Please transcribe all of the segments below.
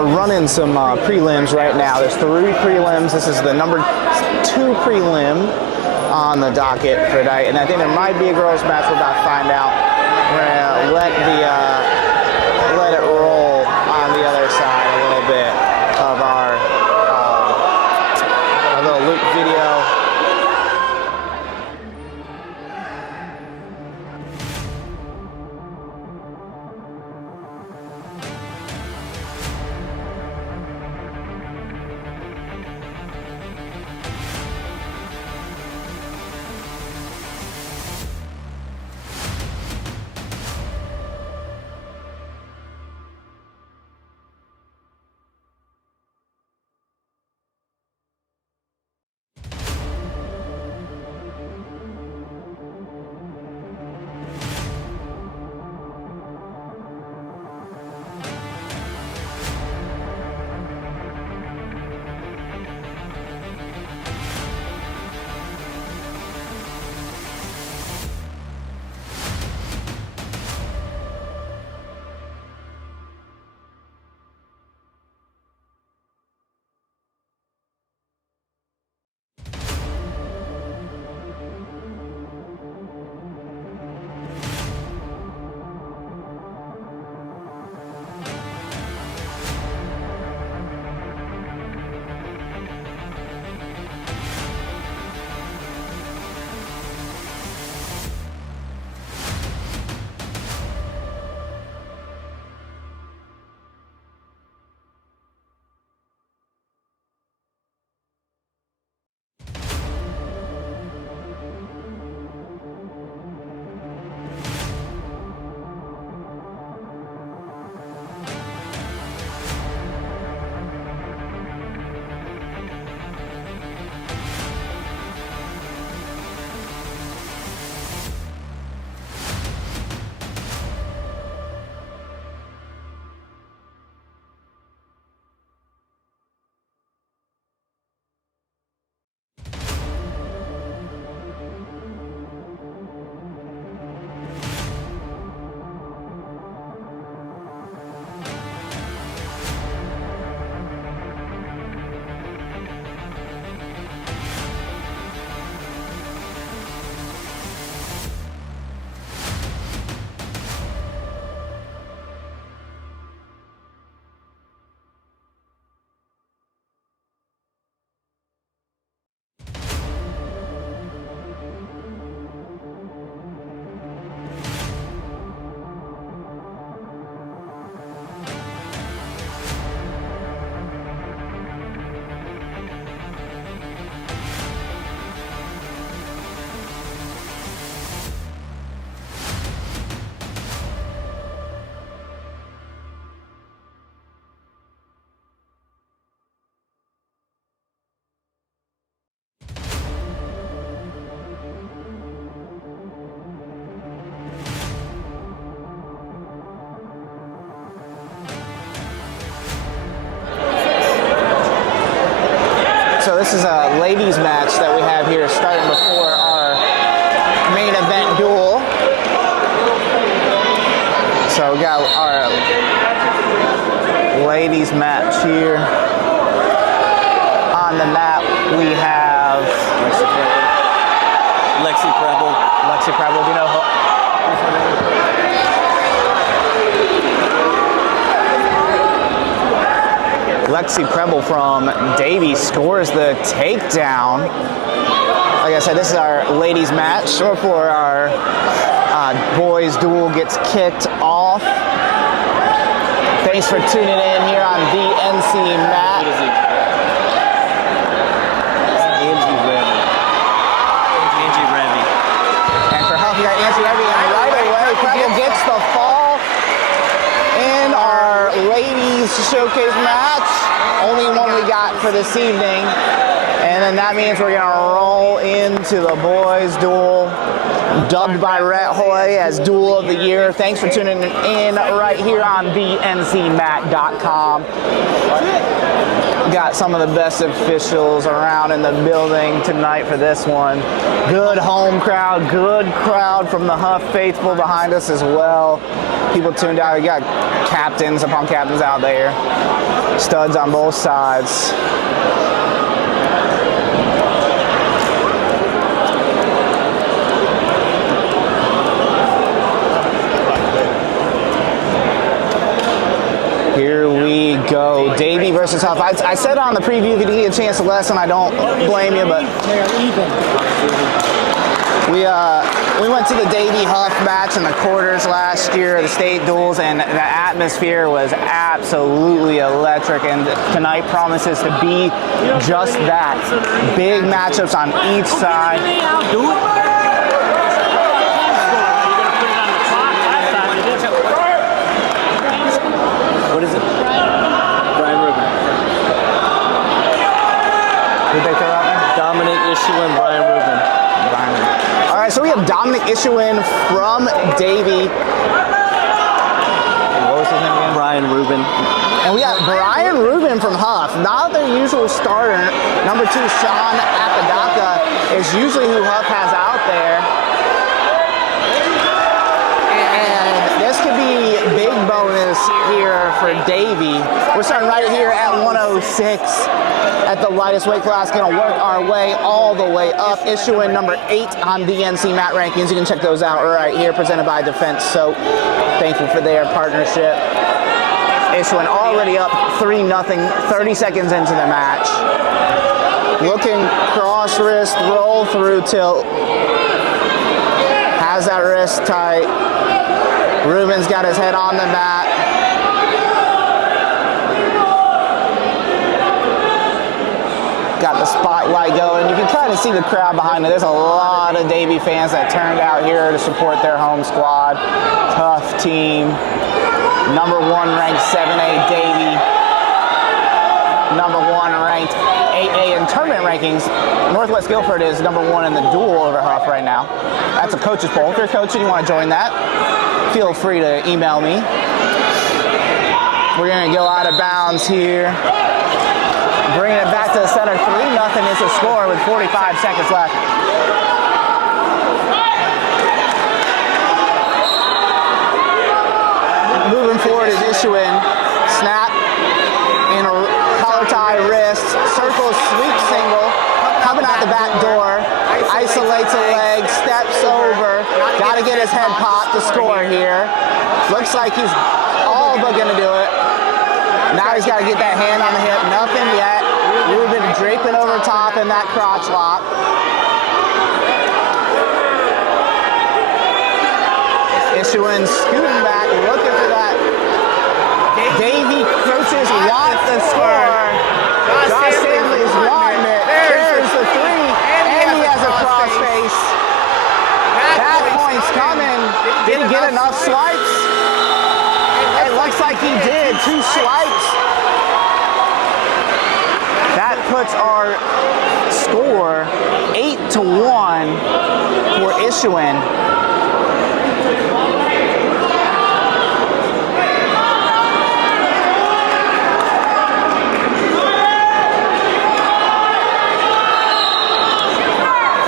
we're running some prelims right now. There's 3 prelims. This is the number 2 prelim on the docket for tonight, and I think there might be a girls match. We're about to find out. We're gonna let it roll on the other side a little bit of our little loop video. So this is a ladies match that we have here starting before our main event duel. So we got our ladies match here. On the mat we have Lexi Preble. Lexi Preble, do you know who? Lexi Preble from Davie scores the takedown. Like I said, this is our ladies match before our boys duel gets kicked off. Thanks for tuning in here on the NC Mat. Angie Revy. And for Hough, we got Angie Davie, and right away, Preble gets the fall in our ladies showcase match. Only one we got for this evening. And then that means we're gonna roll into the boys duel, dubbed by Rhett Hoy as Duel of the Year. Thanks for tuning in right here on thencmat.com. Got some of the best officials around in the building tonight for this one. Good home crowd, good crowd from the Hough faithful behind us as well. people tuned out. We got captains upon captains out there. Studs on both sides. Here we go. Davie versus Hough. I said on the preview, if you didn't get a chance to listen, I don't blame you, but we went to the Davie Hough match in the quarters last year, the state duels, and the atmosphere was absolutely electric, and tonight promises to be just that. Big matchups on each side. What is it? Brian Rubin. Who'd they throw out there? Dominic Issuin, Brian Rubin. All right, so we have Dominic Issuin from Davie. What was his name again? Brian Rubin. And we got Brian Rubin from Hough, not their usual starter. Number 2, Sean Apodaca is usually who Hough has out there. And this could be a big bonus here for Davie. We're starting right here at 106 at the lightest weight class. Gonna work our way all the way up. Issuing number 8 on DNC Mat Rankings. You can check those out right here, presented by Defense Soap. Thankful for their partnership. Issuing already up 3-0, 30 seconds into the match. Looking cross wrist, roll through tilt. Has that wrist tight. Rubin's got his head on the mat. Got the spotlight going. You can kind of see the crowd behind it. There's a lot of Davie fans that turned out here to support their home squad. Tough team. Number 1 ranked 7A Davie. Number 1 ranked 8A in tournament rankings. Northwest Guilford is number 1 in the duel over Hough right now. That's a coach's poll. If you're coaching, you want to join that, feel free to email me. We're going to go out of bounds here. Bringing it back to the center. 3-0 is the score with 45 seconds left. Moving forward is Issuin. Snap in a collar tie wrist. Circle sweep single. Coming out the back door. Isolates a leg. Steps over. Got to get his head popped to score here. Looks like he's all but going to do it. Now he's got to get that hand on the hip. Nothing yet. Rubin draping over top in that crotch lock. Issuin scooting back, looking for that. Davie coaches want the score. Josh Stanley's wanting it. There's the 3, and he has a crossface. That point's coming. Did he get enough swipes? It looks like he did. 2 swipes. That puts our score 8-1 for Issuin.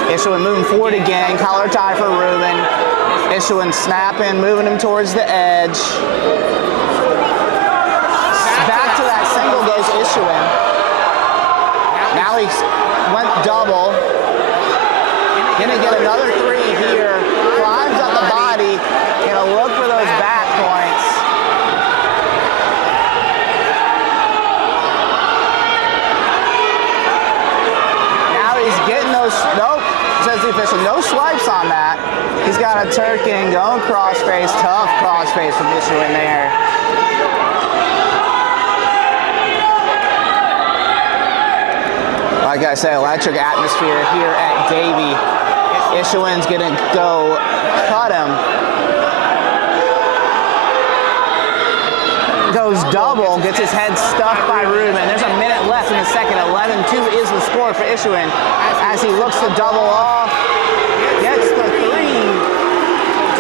Issuin moving forward again. Collar tie for Rubin. Issuin snapping, moving him towards the edge. Back to that single goes Issuin. Now he went double. Gonna get another 3 here. Climbs up the body. Gonna look for those back points. Now he's getting those, nope, says the official, no swipes on that. He's got a Turkin going crossface, tough crossface from Issuin there. Like I said, electric atmosphere here at Davie. Issuin's gonna go cut him. Goes double, gets his head stuffed by Rubin. There's a minute left in the second. 11-2 is the score for Issuin as he looks to double off. Gets the 3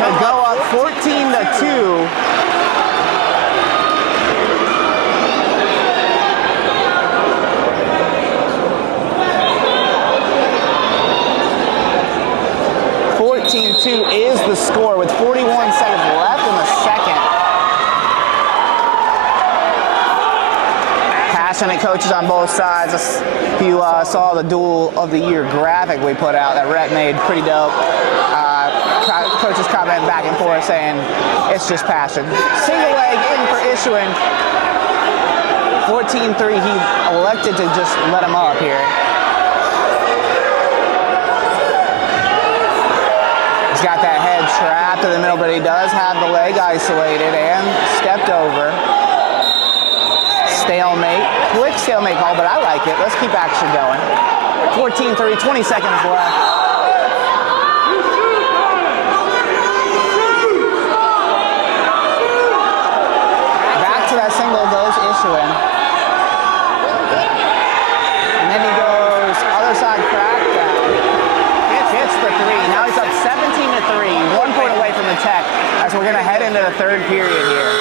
to go up 14-2. Is the score with 41 seconds left in the second. passionate coaches on both sides. If you saw the Duel of the Year graphic we put out that Rhett made, pretty dope. Coaches commenting back and forth saying it's just passion. Single leg in for Issuing. 14-3, he elected to just let him up here. He's got that head trapped in the middle, but he does have the leg isolated and stepped over. Stalemate, quick stalemate call, but I like it. Let's keep action going. 14-3, 20 seconds left. That single goes Issuing. And then he goes other side crackdown. Hits the three. Now he's up 17-3, 1 point away from the tech as we're going to head into the third period here.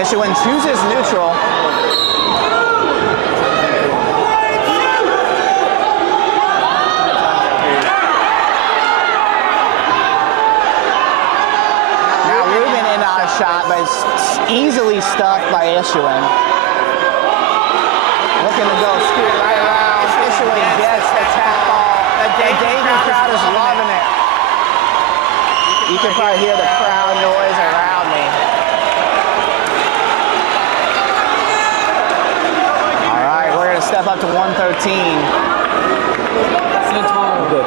Issuing chooses neutral. Shot, but it's easily stuffed by Issuing. Looking to go scoot right around. Issuing gets the tech ball. The Davie crowd is loving it. You can probably hear the crowd noise around me. All right, we're going to step up to 113. Santoro. Good.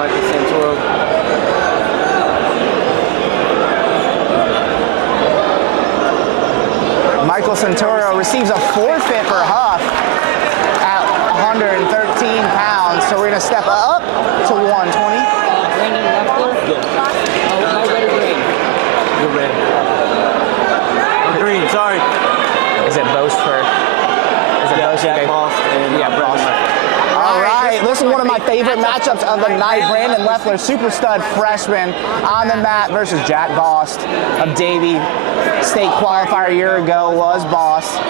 Michael Santoro. Michael Santoro receives a forfeit for Hough at 113 pounds, so we're going to step up to 120. Brandon Leffler? Good. My red or green? You're red. Green, sorry. Is it Boastford? Is it Boastford? Jack Bost and Brandon Leffler. All right, this is one of my favorite matchups of the night. Brandon Leffler, super stud freshman on the mat versus Jack Bost of Davie. State qualifier a year ago was Bost.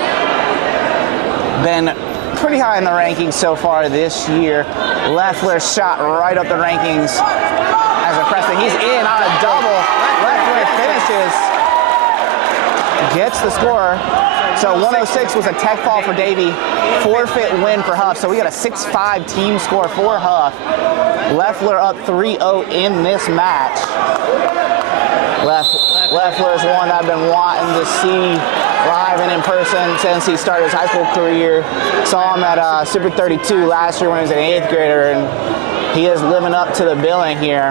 Been pretty high in the rankings so far this year. Leffler shot right up the rankings as a freshman. He's in on a double. Leffler finishes, gets the score. So 106 was a tech fall for Davie. Forfeit win for Hough. So we got a 6-5 team score for Hough. Leffler up 3-0 in this match. Leffler is one I've been wanting to see live and in person since he started his high school career. Saw him at Super 32 last year when he was an 8th grader, and he is living up to the billing here.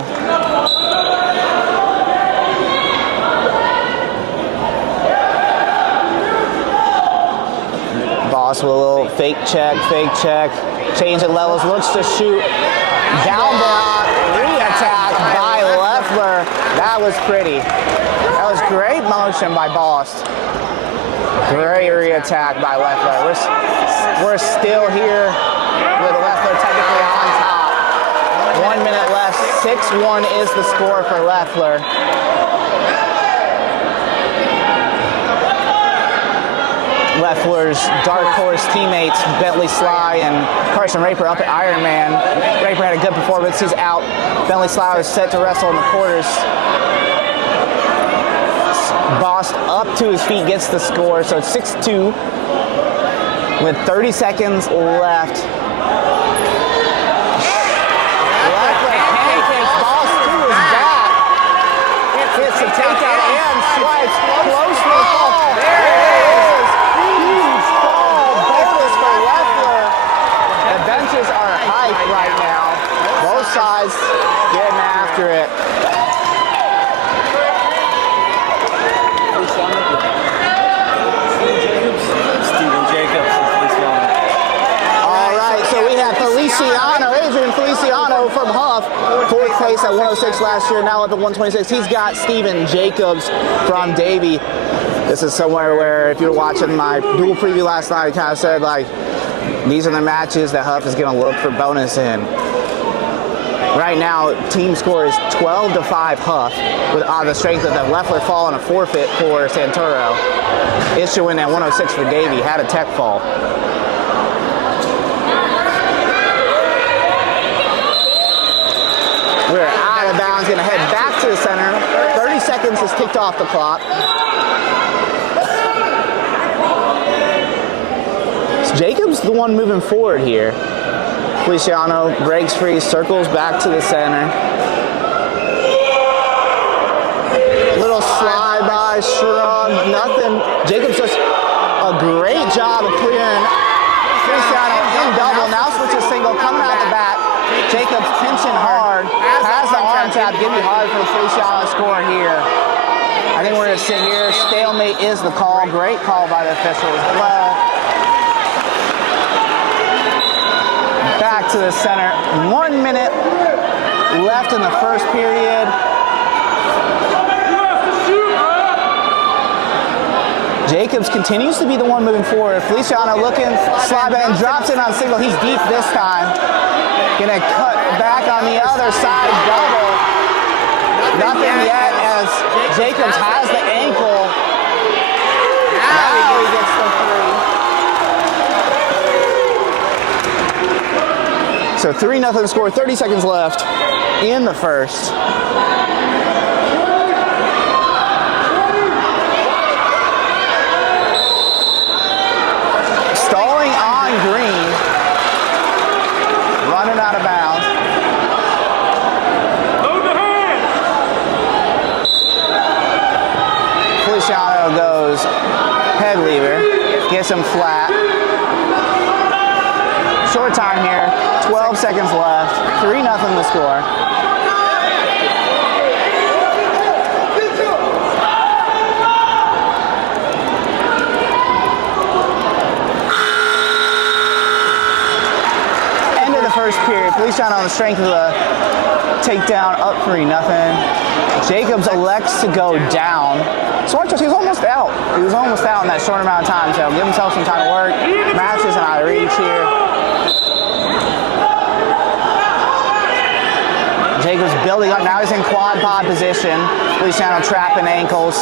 Boss with a little fake check, changing levels, looks to shoot. Down block, re-attack by Leffler. That was pretty. That was great motion by Bost. Great re-attack by Leffler. We're still here with Leffler technically on top. 1 minute left. 6-1 is the score for Leffler. Leffler's dark horse teammates, Bentley Sly and Carson Raper up at Ironman. Raper had a good performance. He's out. Bentley Sly was set to wrestle in the quarters. Bost up to his feet, gets the score. So it's 6-2 with 30 seconds left. Leffler pancakes Bost to his back. Hits the takeout and swipes close to the ball. There it is. Huge ball bonus for Leffler. The benches are hyped right now. Both sides getting after it. Adrian Feliciano from Hough, 4th place at 106 last year, now up at 126. He's got Steven Jacobs from Davie. This is somewhere where, if you were watching my dual preview last night, I kind of said, like, these are the matches that Hough is going to look for bonus in. Right now, team score is 12-5 Hough, on the strength of the Leffler fall and a forfeit for Santoro. Issuing at 106 for Davie, had a tech fall. We're out of bounds, going to head back to the center. 30 seconds seconds is ticked off the clock. So Jacob's the one moving forward here. Feliciano breaks free, circles back to the center. Little slide by, shrug, nothing. Jacobs does a great job of clearing Feliciano in double. Now switches single, coming out the back. Jacobs pinching hard, has the arm tap, give me hard for Feliciano to score here. I think we're going to sit here. Stalemate is the call. Great call by the official as well. Back to the center. 1 minute left in the first period. Jacobs continues to be the one moving forward. Feliciano looking, slide and drops in on single. He's deep this time. Gonna cut back on the other side, double. Nothing yet as Jacobs has the ankle. Now he gets the 3. So 3-0 score, 30 seconds left in the first. Stalling on green. Running out of bounds. Feliciano goes head lever, gets him flat. Short time here, 12 seconds left, 3-0 the score. End of the first period, Feliciano on the strength of the takedown, up 3-0. Jacobs elects to go down. Suarez, he was almost out. He was almost out in that short amount of time, so give himself some time to work. Match isn't out of reach here. Jacobs building up. Now he's in quad pod position. Feliciano trapping ankles.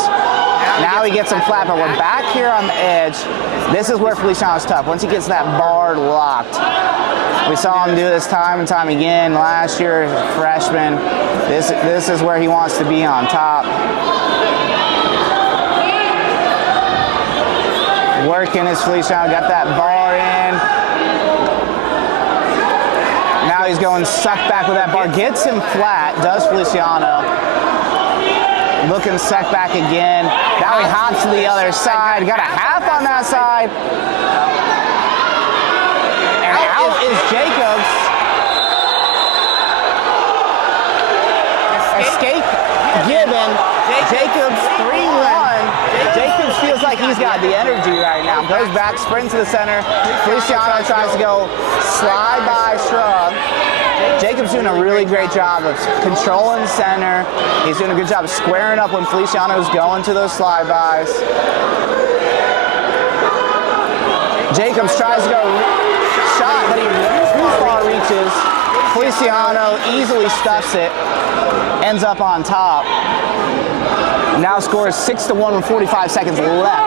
Now he gets him flat, but we're back here on the edge. This is where Feliciano's tough. Once he gets that bar locked. We saw him do this time and time again last year as a freshman. This is where he wants to be on top. Working as Feliciano got that bar in. Now he's going suck back with that bar. Gets him flat, does Feliciano. Looking suck back again. Now he hops to the other side. Got a half on that side. And out is Jacobs. Escape given. Jacobs 3-1. Jacobs feels like he's got the energy right now. Goes back, sprints to the center. Feliciano tries to go slide by, shrug. Jacobs doing a really great job of controlling center. He's doing a good job of squaring up when Feliciano's going to those slide bys. Jacobs tries to go shot, but he too far reaches. Feliciano easily stuffs it. Ends up on top. Now scores 6-1 with 45 seconds left.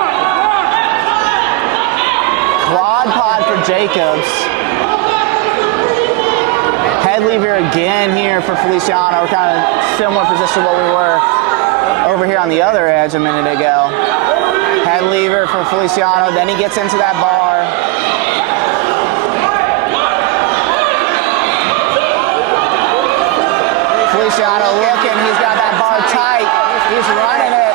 Quad pod for Jacobs. Head lever again here for Feliciano. We're kind of similar position to what we were over here on the other edge a minute ago. Head lever for Feliciano. Then he gets into that bar. Feliciano looking. He's got that bar tight. He's running it.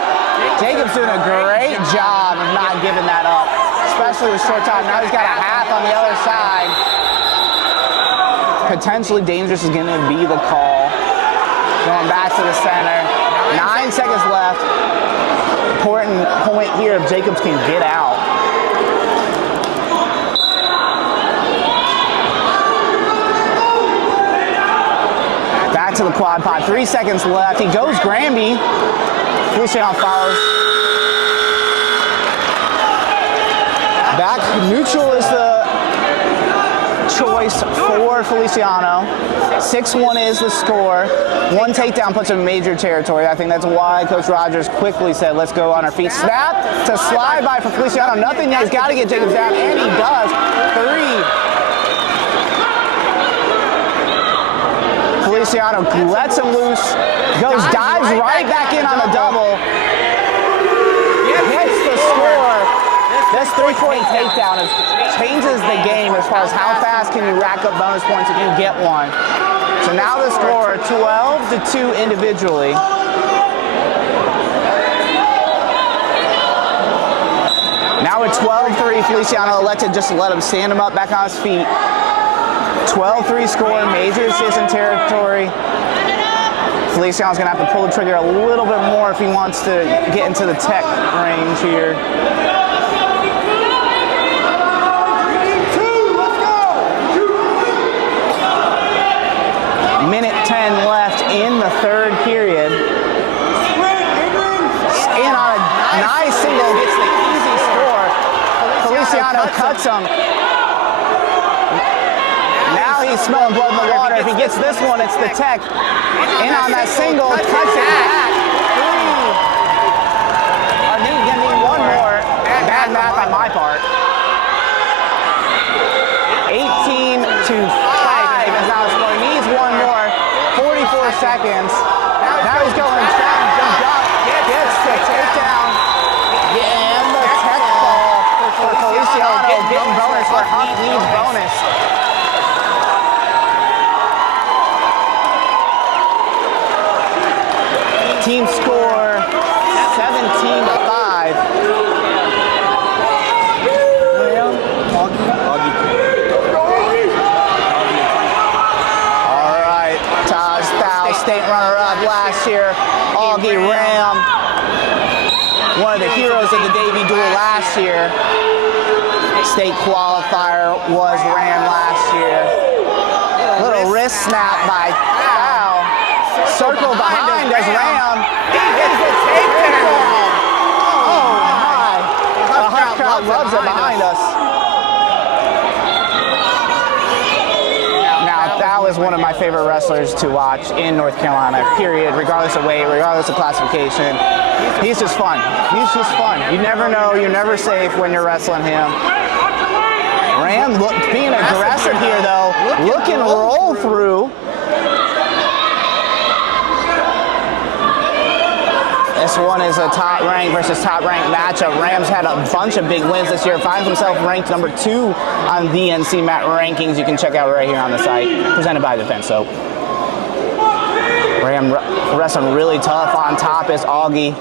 Jacobs doing a great job of not giving that up, especially with short time. Now he's got a half on the other side. Potentially dangerous is going to be the call. Going back to the center. 9 seconds left. Important point here if Jacobs can get out. Back to the quad pod. 3 seconds left. He goes Granby. Feliciano follows. Back neutral is the choice for Feliciano. 6-1 is the score. One takedown puts him in major territory. I think that's why Coach Rogers quickly said, let's go on our feet. Snap to slide by for Feliciano. Nothing yet. He's got to get Jacobs down, and he does. 3. Feliciano lets him loose, dives right back in on a double, hits the score. This three-point takedown changes the game as far as how fast can you rack up bonus points if you get one. So now the score 12-2 individually. Now at 12-3, Feliciano elected just to let him stand him up back on his feet. 12-3 score, major assist in territory. Feliciano's gonna have to pull the trigger a little bit more if he wants to get into the tech range here. Minute 10 left in the third period. In on a nice single, gets the easy score. Feliciano cuts him. Now he's smelling blood in the water. If he gets this one, it's the tech. In on that single, cuts it back. I need one more. Bad math on my part. 18-5 is now scoring. Needs one more. 44 seconds. Now he's going down, gets the takedown. And the tech ball for Feliciano. Getting bonus where Hough needs bonus. Team score 17-5. All right, Taj Thao, state runner-up last year. Augie Ram, one of the heroes of the Davie duel last year. State qualifier was Ram last year. Little wrist snap by Thao. Circle behind us, Ram. He gets the takedown. Oh my. The Hough crowd loves it behind us. Now, Thao is one of my favorite wrestlers to watch in North Carolina, period, regardless of weight, regardless of classification. He's just fun. He's just fun. You never know. You're never safe when you're wrestling him. Ram being aggressive here, though. Look and roll through. This one is a top rank versus top ranked matchup. Ram's had a bunch of big wins this year. Finds himself ranked number 2 on the NC Mat rankings. You can check out right here on the site. Presented by Defense Soap. Ram wrestling really tough on top is Augie.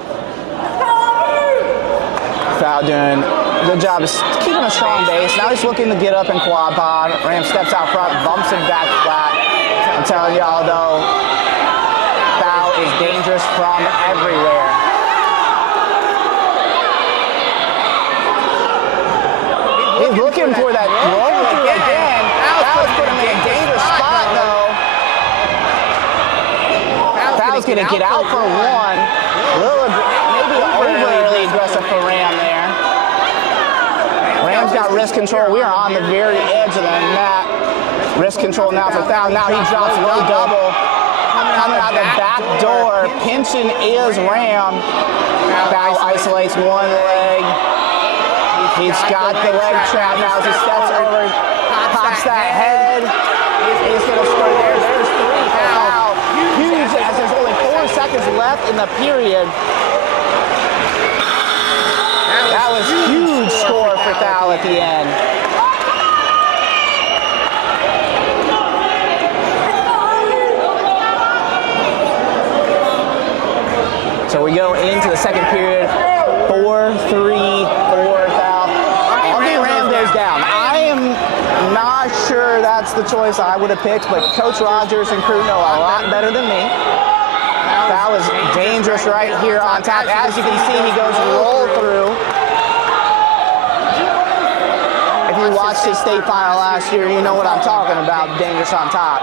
Thao doing a good job of keeping a strong base. Now he's looking to get up in quad pod. Ram steps out front, bumps him back flat. I'm telling y'all though, Thao is dangerous from everywhere. He's looking for that roll through again. Thao's put him in a dangerous spot though. Thao's gonna get out for one. Maybe overly aggressive for Ram there. Ram's got wrist control. We are on the very edge of the mat. Wrist control now for Thao. Now he drops low double. Coming out the back door. Pinching is Ram. Thao isolates one leg. He's got the leg trap now as he steps over. Pops that head. He's going to score there. There's 3 for Thao. Huge as there's only 4 seconds left in the period. That was huge score for Thao at the end. So we go into the second period, 4-3 for Thao. Augie Ram goes down. I am not sure that's the choice I would have picked, but Coach Rogers and crew know a lot better than me. Thao is dangerous right here on top. As you can see, he goes roll through. If you watched his state final last year, you know what I'm talking about, dangerous on top.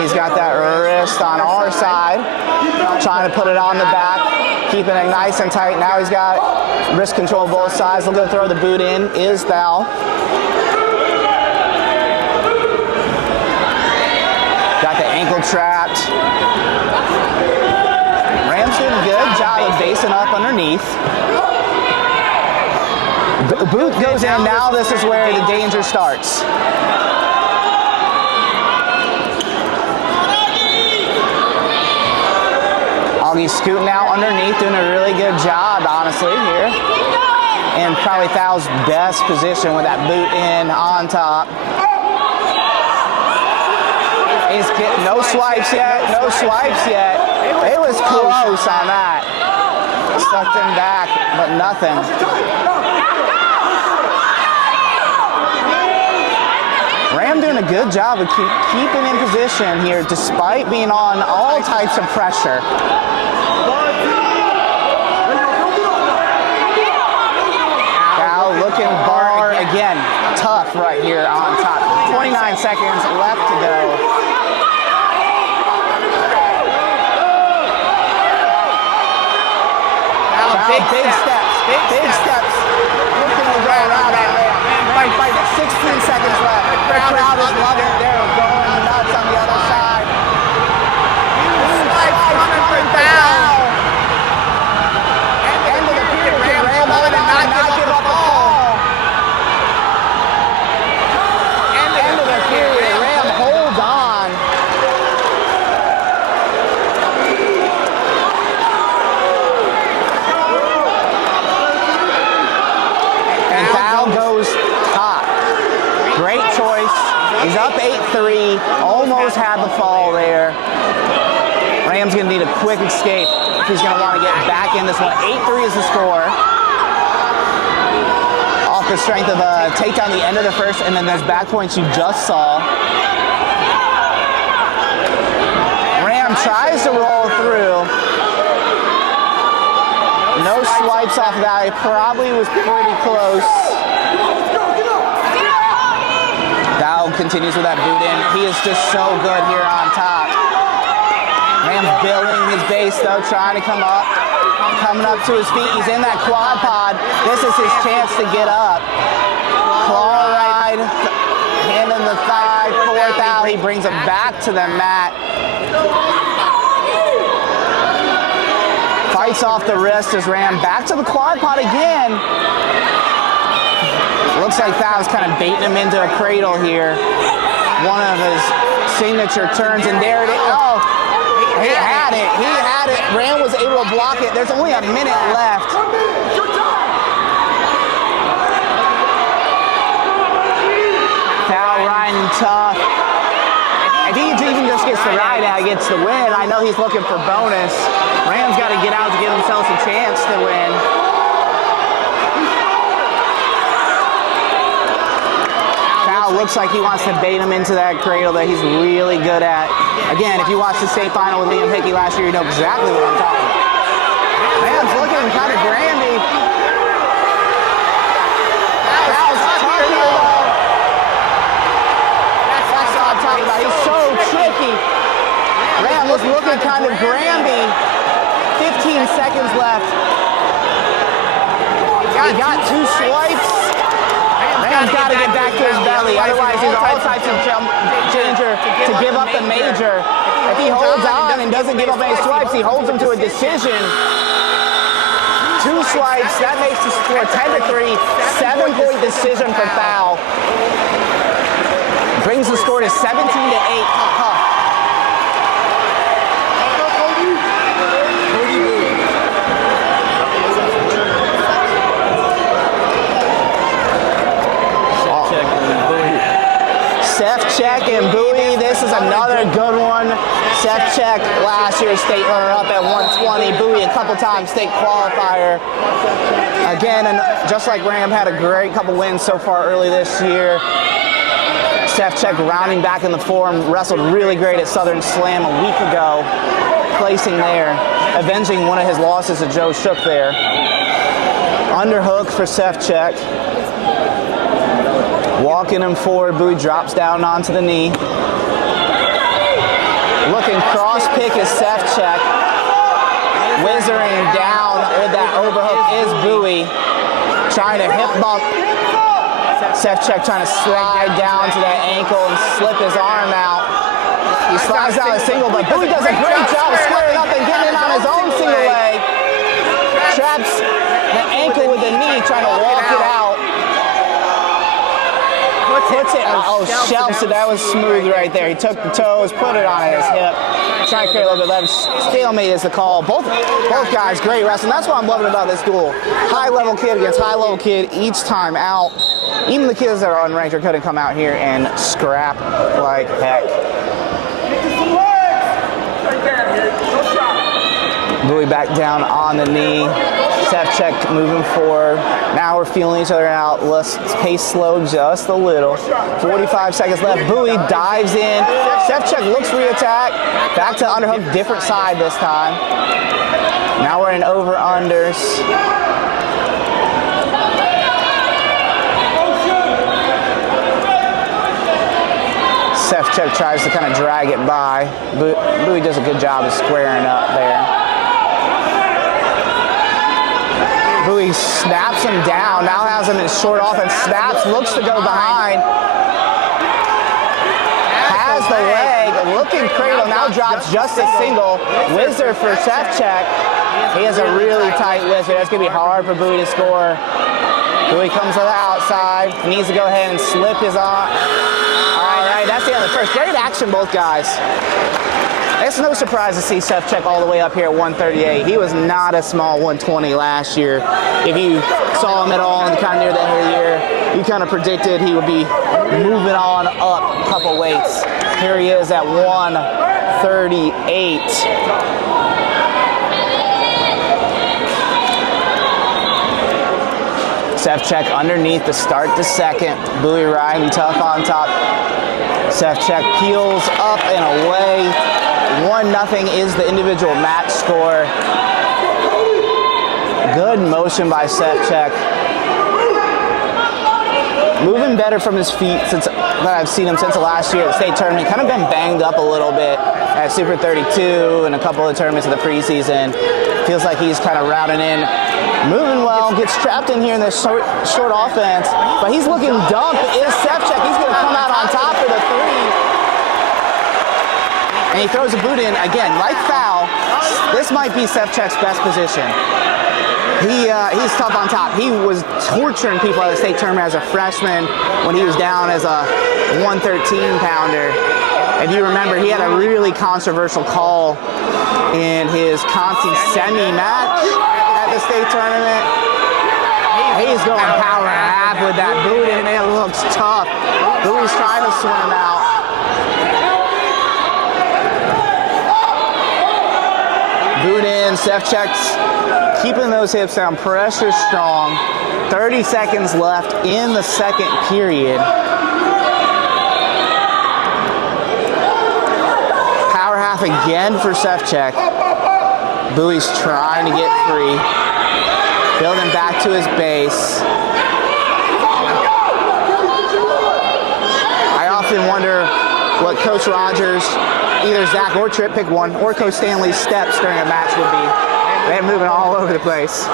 He's got that wrist on our side, trying to put it on the back, keeping it nice and tight. Now he's got wrist control both sides. Looking to throw the boot in is Thao. Got the ankle trapped. Ram's doing a good job of basing up underneath. Boot goes in. Now this is where the danger starts. Augie's scooting out underneath, doing a really good job, honestly, here. And probably Thau's best position with that boot in on top. He's getting no swipes yet, no swipes yet. It was close on that. Sucked him back, but nothing. Ram doing a good job of keeping in position here despite being on all types of pressure. Thau looking bar again. Tough right here on top. 29 seconds left to go. Big steps. Big steps. Looking to go around that Ram. Fight. 16 seconds left. The crowd is loving it. They're going nuts on the other side. Coming for Thau. End of the period. Ram on and not give up the ball. End of the period. Ram holds on. Goes top. Great choice. He's up 8-3. Almost had the fall there. Ram's going to need a quick escape if he's going to want to get back in this one. 8-3 is the score. Off the strength of a takedown the end of the first, and then those back points you just saw. Ram tries to roll through. No swipes off of that. It probably was pretty close. Thau continues with that boot in. He is just so good here on top. Ram's building his base though, trying to come up. Coming up to his feet. He's in that quad pod. This is his chance to get up. Claw ride. Hand in the thigh. Fourth out. He brings him back to the mat. Fights off the wrist as Ram back to the quad pod again. Looks like Thau's kind of baiting him into a cradle here. One of his signature turns, and there it is. Oh, he had it. He had it. Ram was able to block it. There's only a minute left. Thau riding tough. If he even just gets the ride out, gets the win, I know he's looking for bonus. Ram's got to get out to give themselves a chance to win. Looks like he wants to bait him into that cradle that he's really good at. Again, if you watched the state final with Liam Hickey last year, you know exactly what I'm talking about. Man's looking kind of grandy. Thau's turning though. That's what I'm talking about. He's so tricky. Ram was looking kind of grandy. 15 seconds left. He got two swipes. Ram's got to get back to his belly, otherwise he's all types of danger to give up the major. If he holds on and doesn't give up any swipes, he holds him to a decision. Two swipes, that makes the score 10-3. 7-point decision for Thau. Brings the score to 17-8. Hough. Check and Bowie, this is another good one. Seth Check, last year's state runner-up at 120. Bowie a couple times state qualifier. Again, and just like Ram had a great couple wins so far early this year. Seth Check rounding back in the form, wrestled really great at Southern Slam a week ago, placing there, avenging one of his losses to Joe Shook there. Underhook for Seth Check. Walking him forward, Bowie drops down onto the knee. Looking cross pick is Seth Check. Whizzering down with that overhook is Bowie. Trying to hip bump. Seth Check trying to slide down to that ankle and slip his arm out. He slides out a single, but Bowie does a great job of squaring up and getting on his own single leg. Traps the ankle with the knee, trying to walk it out. puts it. Oh, shelves it. That was smooth right there. He took the toes, put it on his hip. Trying to create a little bit of leverage. Stalemate is the call. Both guys, great wrestling. That's what I'm loving about this duel. High-level kid against high-level kid each time out. Even the kids that are unranked are going to come out here and scrap like heck. Bowie back down on the knee. Sefcek moving forward. Now we're feeling each other out. Let's pace slow just a little. 45 seconds left. Bowie dives in. Sefcek looks reattack. Back to underhook, different side this time. Now we're in over-unders. Sefcek tries to kind of drag it by. Bowie does a good job of squaring up there. Bowie snaps him down, now has him in short offense, snaps, looks to go behind. Has the leg, looking cradle, now drops just a single. Wizard for Sefcek. He has a really tight wizard. That's gonna be hard for Bowie to score. Bowie comes to the outside, needs to go ahead and slip his arm. All right, that's the end of the first. Great action, both guys. It's no surprise to see Sefcek all the way up here at 138. He was not a small 120 last year. If you saw him at all in kind of near the end of the year, you kind of predicted he would be moving on up a couple weights. Here he is at 138. Sefcek underneath to start the second. Bowie riding tough on top. Sefcek peels up and away. 1-0 is the individual match score. Good motion by Sefcek. Moving better from his feet since I've seen him since the last year at the state tournament. Kind of been banged up a little bit at Super 32 and a couple of tournaments in the preseason. Feels like he's kind of routing in. Moving well, gets trapped in here in this short offense, but he's looking dumb. Is Sefcek? He's going to come out on top for the three. And he throws a boot in, again, like foul. This might be Sefcek's best position. He's tough on top. He was torturing people at the state tournament as a freshman when he was down as a 113-pounder. If you remember, he had a really controversial call in his Conti semi-match at the state tournament. He's going power and a half with that boot in. It looks tough. Bowie's trying to swim out. Boot in, Sefcek's keeping those hips down, pressure strong. 30 seconds left in the second period. Power half again for Sefcek. Bowie's trying to get free. Building back to his base. I often wonder what Coach Rogers, either Zach or Tripp, pick one, or Coach Stanley's steps during a match would be. They're moving all over the place.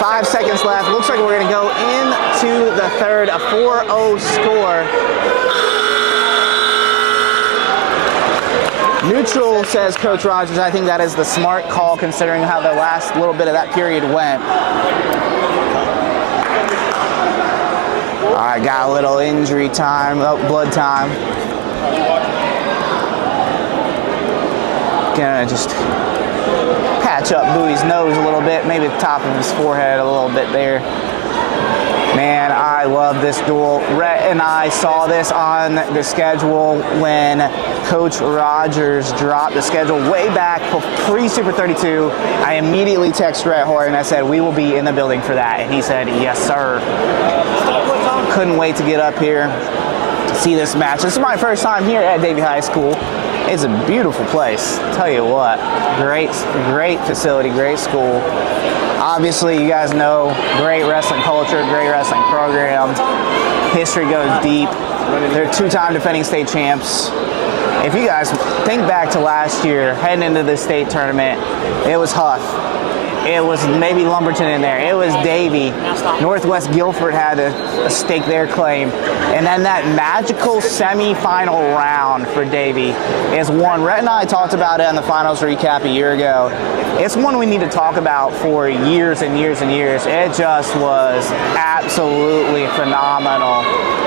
5 seconds left. Looks like we're going to go into the third, a 4-0 score. Neutral, says Coach Rogers. I think that is the smart call considering how the last little bit of that period went. All right, got a little injury time, blood time. Gonna just patch up Bowie's nose a little bit, maybe the top of his forehead a little bit there. Man, I love this duel. Rhett and I saw this on the schedule when Coach Rogers dropped the schedule way back pre-Super 32. I immediately texted Rhett Hoyer and I said, we will be in the building for that. And he said, yes, sir. Couldn't wait to get up here to see this match. This is my first time here at Davie High School. It's a beautiful place, tell you what. Great facility, great school. Obviously, you guys know, great wrestling culture, great wrestling program. History goes deep. They're two-time defending state champs. If you guys think back to last year, heading into the state tournament, it was Hough. It was maybe Lumberton in there. It was Davie. Northwest Guilford had a stake their claim. And then that magical semifinal round for Davie is one. Rhett and I talked about it on the finals recap a year ago. It's one we need to talk about for years and years and years. It just was absolutely phenomenal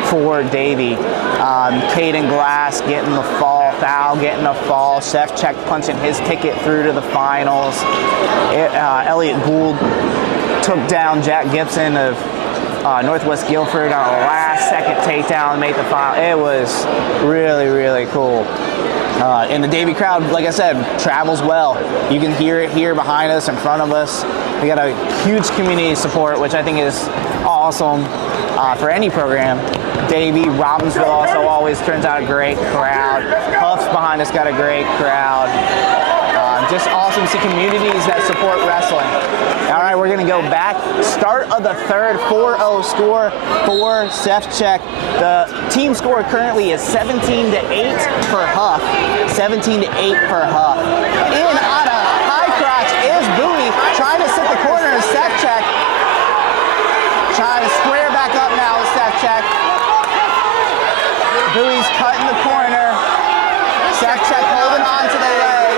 for Davie. Caden Glass getting the fall, Thal getting the fall, Sefcek punching his ticket through to the finals. Elliot Gould took down Jack Gibson of Northwest Guilford on a last-second takedown and made the final. It was really, really cool. And the Davie crowd, like I said, travels well. You can hear it here behind us, in front of us. We got a huge community support, which I think is awesome for any program. Davie, Robbinsville also always turns out a great crowd. Hough's behind us got a great crowd. Just awesome to see communities that support wrestling. All right, we're going to go back. Start of the third, 4-0 score for Sefcek. The team score currently is 17-8 for Hough. 17-8 for Hough. In on a high crotch is Bowie, trying to sit the corner of Sefcek. Trying to square back up now with Sefcek. Bowie's cutting the corner. Sefcek holding on to the leg.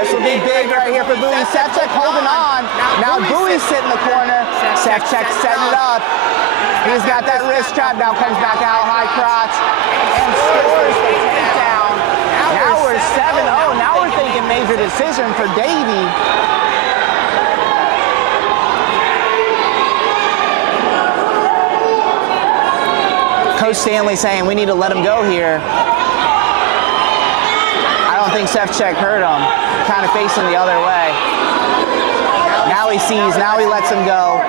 This will be big right here for Bowie. Sefcek holding on. Now Bowie's sitting the corner. Sefcek setting it up. He's got that wrist trap. Now comes back out, high crotch, and scores the takedown. Now we're 7-0. Now we're thinking major decision for Davie. Coach Stanley saying we need to let him go here. I don't think Sefcek hurt him. Kind of facing the other way. Now he sees, now he lets him go.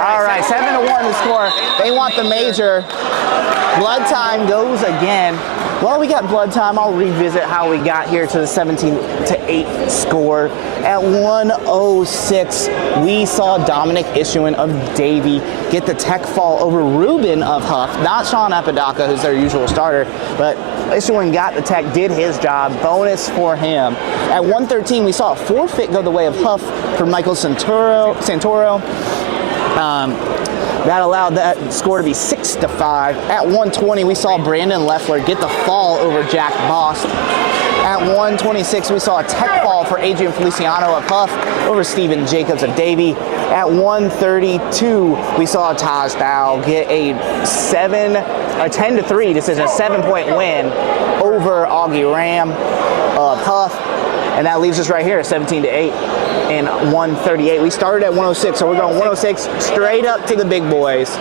All right, 7-1 the score. They want the major. Blood time goes again. While we got blood time, I'll revisit how we got here to the 17-8 score. At 1:06, we saw Dominic Issuin of Davie get the tech fall over Ruben of Hough. Not Sean Apodaca, who's their usual starter, but Issuin got the tech, did his job. Bonus for him. At 1:13, we saw a forfeit go the way of Hough for Michael Santoro. That allowed that score to be 6-5. At 1:20, we saw Brandon Leffler get the fall over Jack Bost. At 1:26, we saw a tech fall for Adrian Feliciano of Hough over Stephen Jacobs of Davie. At 1:32, we saw Taj Thal get a 10-3 decision, a 7-point win over Augie Ram of Hough. And that leaves us right here at 17-8 and 1:38. We started at 1:06, so we're going 1:06 straight up to the big boys.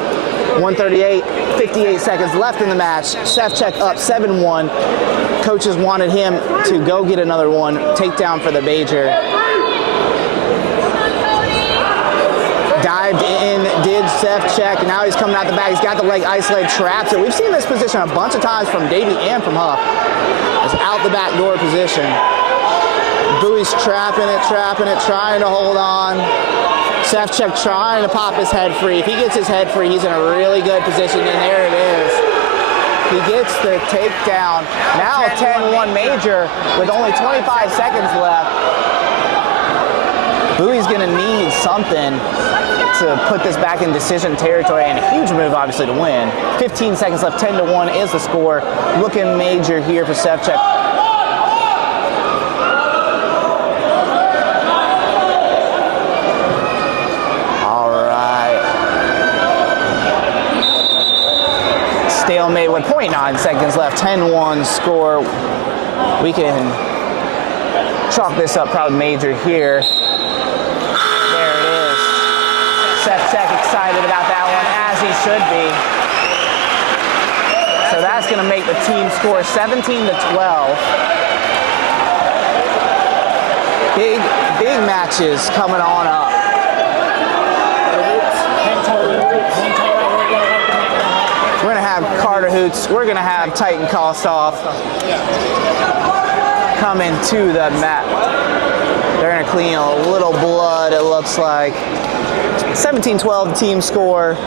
1:38, 58 seconds left in the match. Sefcek up 7-1. Coaches wanted him to go get another one, takedown for the major. Dived in, did Sefcek. Now he's coming out the back. He's got the leg isolated, traps it. We've seen this position a bunch of times from Davie and from Hough. It's out the back door position. Bowie's trapping it, trying to hold on. Sefcek trying to pop his head free. If he gets his head free, he's in a really good position, and there it is. He gets the takedown. Now 10-1 major with only 25 seconds left. Bowie's going to need something to put this back in decision territory, and a huge move, obviously, to win. 15 seconds left, 10-1 is the score. Looking major here for Sefcek. Stalemate with 0.9 seconds left, 10-1 score. We can chalk this up probably major here. There it is. Sefcek excited about that one, as he should be. So that's going to make the team score 17-12. Big matches coming on up. We're going to have Carter Hoots. We're going to have Titan Kostoff coming to the mat. They're going to clean a little blood, it looks like. 17-12 team score.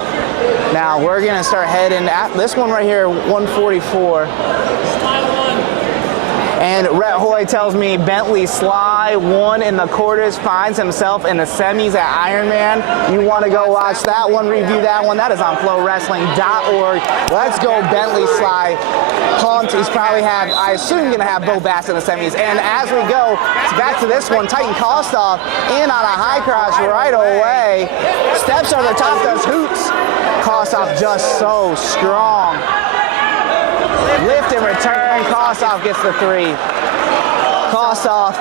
Now we're going to start heading at this one right here, 144. And Rhett Hoy tells me Bentley Sly won in the quarters, finds himself in the semis at Ironman. You want to go watch that one, review that one. That is on flowwrestling.org. Let's go Bentley Sly. Pumped. He's probably I assume going to have Bo Bass in the semis. And as we go, back to this one, Titan Kostoff in on a high cross right away. Steps over the top, does Hoots. Kostoff just so strong. Lift and return, Kostoff gets the 3. Kostoff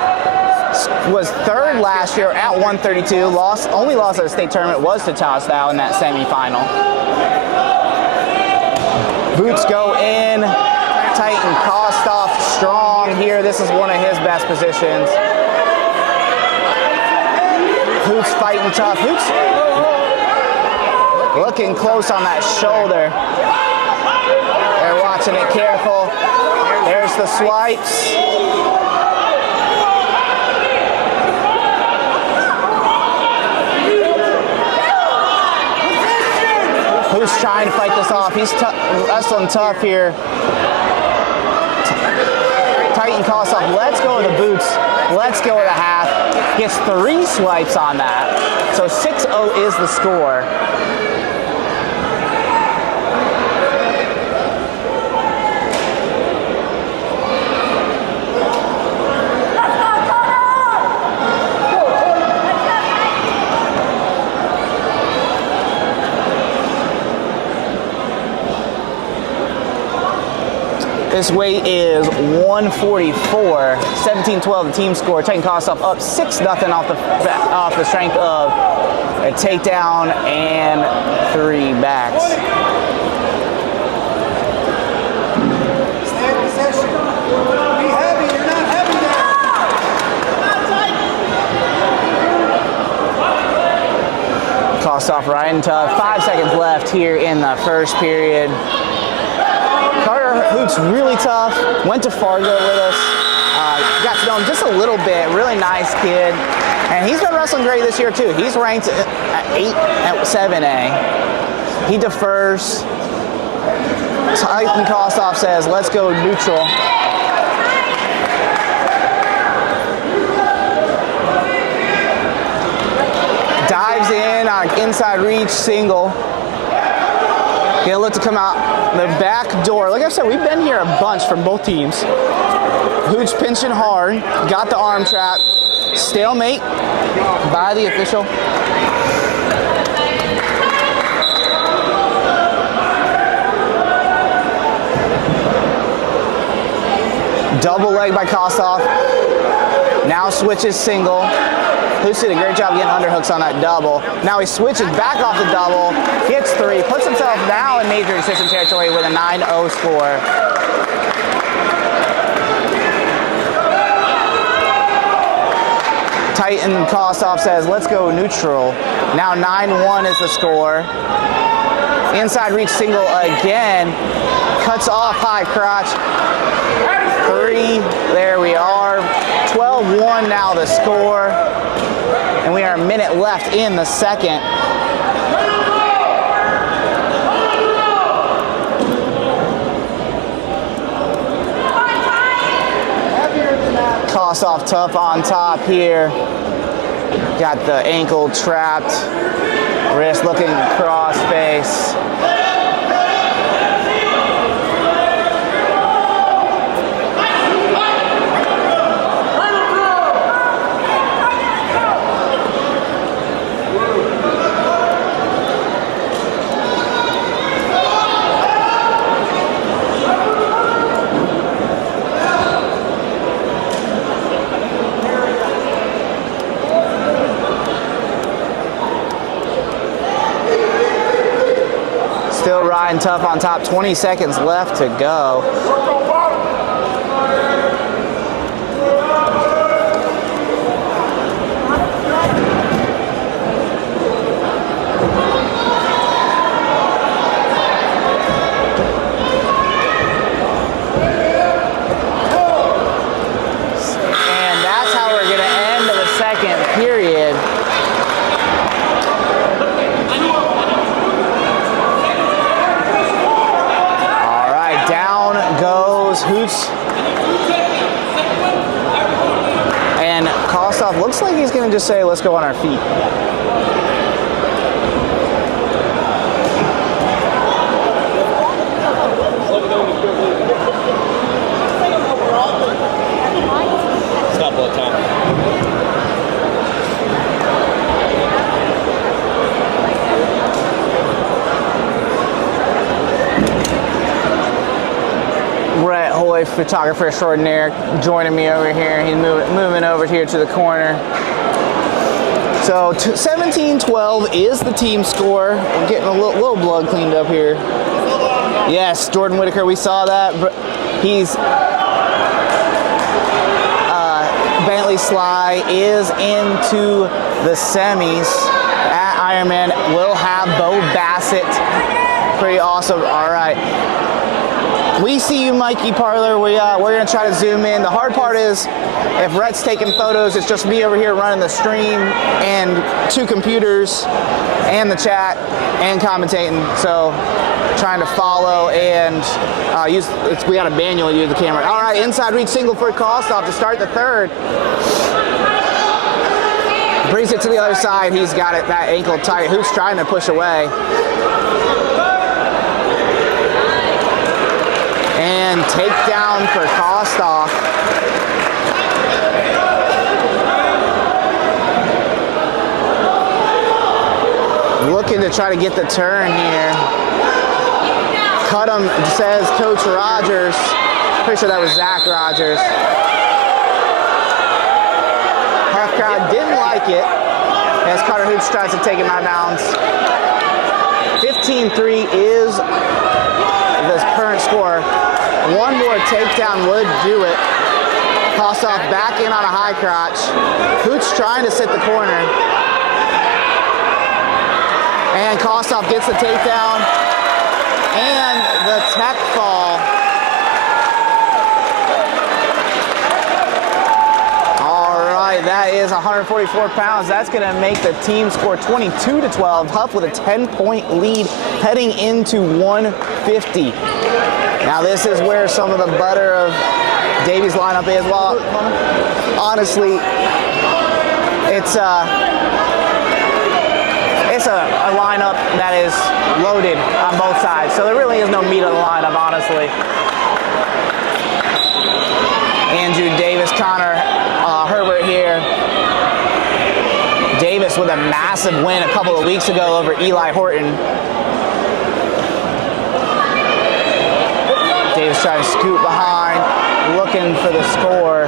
was 3rd last year at 132. Only loss at the state tournament was to Tostow in that semifinal. Boots go in. Titan Kostoff strong here. This is one of his best positions. Hoots fighting tough. Hoots looking close on that shoulder. They're watching it careful. There's the swipes. Who's trying to fight this off? He's wrestling tough here. Titan Kostoff, let's go with the boots. Let's go with a half. Gets 3 swipes on that. So 6-0 is the score. This weight is 144, 17-12 the team score. Titan Kostoff up 6-0 off the strength of a takedown and 3 backs. Stay in position. Be heavy. You're not heavy there. Kostoff riding tough. 5 seconds left here in the first period. Hoots really tough, went to Fargo with us, got to know him just a little bit, really nice kid, and he's been wrestling great this year too. He's ranked at 8 at 7A. He defers. Titan Kostoff says, let's go neutral. Dives in on inside reach single. Gonna look to come out the back door. Like I said, we've been here a bunch from both teams. Hooch pinching hard, got the arm trap. Stalemate by the official. Double leg by Kostoff. Now switches single. Hooch did a great job getting underhooks on that double. Now he switches back off the double, gets 3, puts himself now in major decision territory with a 9-0 score. Titan Kostoff says, let's go neutral. Now 9-1 is the score. Inside reach single again. Cuts off high crotch. 3, there we are. 12-1 now the score. And we are a minute left in the second. Kostoff tough on top here. Got the ankle trapped. Wrist looking cross face. Still riding tough on top, 20 seconds left to go. And that's how we're gonna end the second period. Hooch Hough looks like he's going to just say, let's go on our feet. Stop all the time. Brett Hoy, photographer extraordinaire, joining me over here. He's moving over here to the corner. So 17-12 is the team score. We're getting a little blood cleaned up here. Yes, Jordan Whitaker, we saw that. He's Bentley Sly is into the semis at Ironman. We'll have Bo Bassett. Pretty awesome. All right. We see you, Mikey Parler. We're going to try to zoom in. The hard part is if Rhett's taking photos, it's just me over here running the stream and 2 computers and the chat and commentating. So trying to follow and we got to manually use the camera. All right, inside reach single for Kostoff to start the third. Brings it to the other side. He's got it, that ankle tight. Hough's trying to push away. And takedown for Kostoff. Looking to try to get the turn here. Cut him, says Coach Rogers. Pretty sure that was Zach Rogers. Half crowd didn't like it as Carter Hooch tries to take him out of bounds. 15-3 is the current score. One more takedown would do it. Kostoff back in on a high crotch. Hooch trying to sit the corner. And Kostoff gets the takedown. And the tech fall. All right, that is 144 pounds. That's going to make the team score 22-12. Hough with a 10-point lead heading into 150. Now this is where some of the butter of Davie's lineup is. Well, honestly, it's a lineup that is loaded on both sides. So there really is no meat of the lineup, honestly. Andrew Davis, Connor Herbert here. Davis with a massive win a couple of weeks ago over Eli Horton. Davis trying to scoot behind, looking for the score.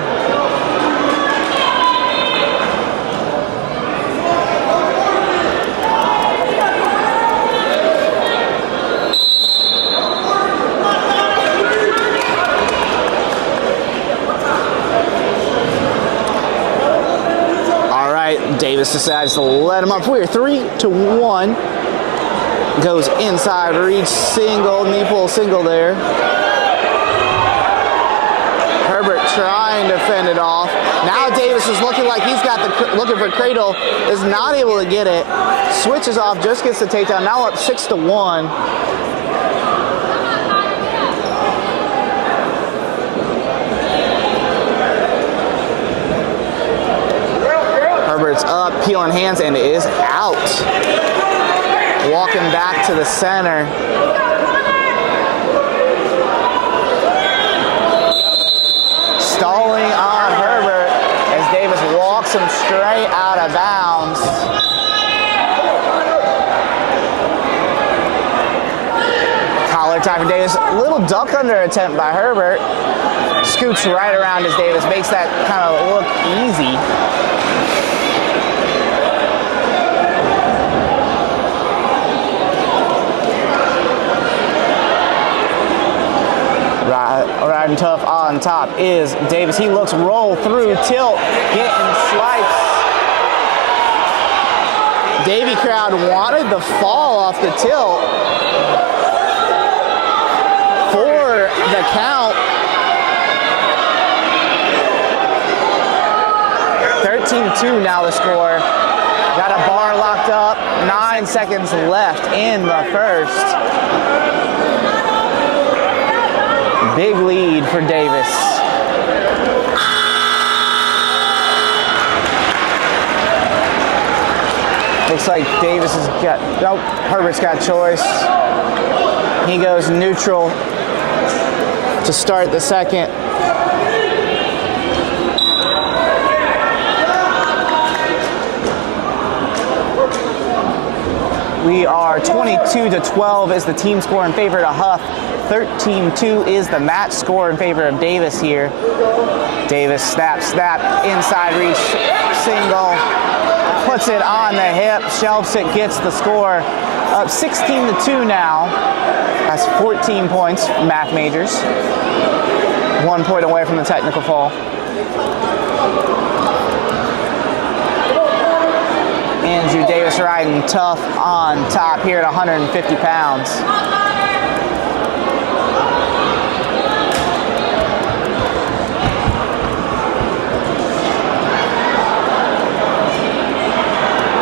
All right, Davis decides to let him up. We're 3-1. Goes inside, reach single, knee pull single there. Trying to fend it off. Now Davis is looking like he's got looking for cradle, is not able to get it. Switches off, just gets the takedown. Now up 6-1. Herbert's up, peeling hands, and is out. Walking back to the center. Stalling on Herbert as Davis walks him straight out of bounds. Collar tie for Davis. Little duck under attempt by Herbert. Scoots right around as Davis makes that kind of look easy. Riding tough on top is Davis. He looks roll through, tilt, getting swipes. Davie crowd wanted the fall off the tilt for the count. 13-2 now the score. Got a bar locked up. 9 seconds left in the first. Big lead for Davis. Looks like Davis has got, nope, Herbert's got choice. He goes neutral to start the second. We are 22-12 is the team score in favor of Hough. 13-2 is the match score in favor of Davis here. Davis snap, inside reach, single, puts it on the hip, shelves it, gets the score. Up 16-2 now. Has 14 points, math majors. 1 point away from the technical fall. Andrew Davis riding tough on top here at 150 pounds.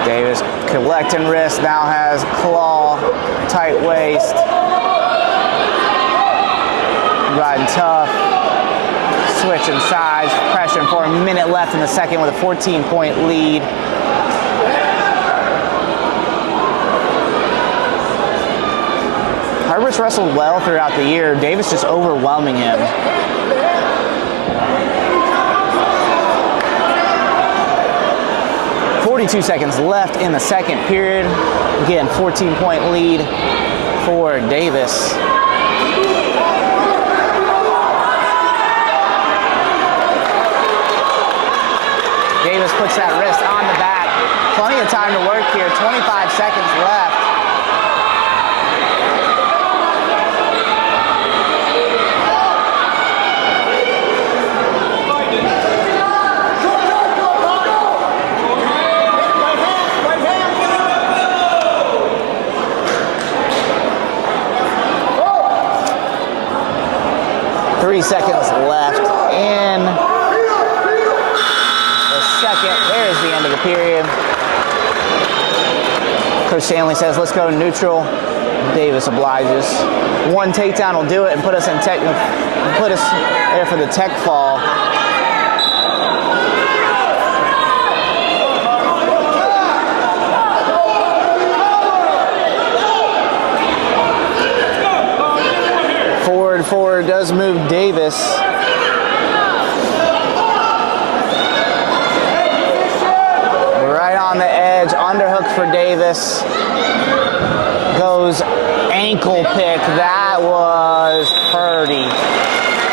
Davis collecting wrist, now has claw, tight waist. Riding tough, switching sides, pressuring for a minute left in the second with a 14-point lead. Herbert's wrestled well throughout the year. Davis just overwhelming him. .42 seconds left in the second period. Again, 14-point lead for Davis. Davis puts that wrist on the back. Plenty of time to work here. 25 seconds left. Seconds left in the second. There's the end of the period. Coach Stanley says, let's go neutral. Davis obliges. One takedown will do it and put us there for the tech fall. Forward does move Davis. Right on the edge, underhook for Davis. Goes ankle pick, that was pretty.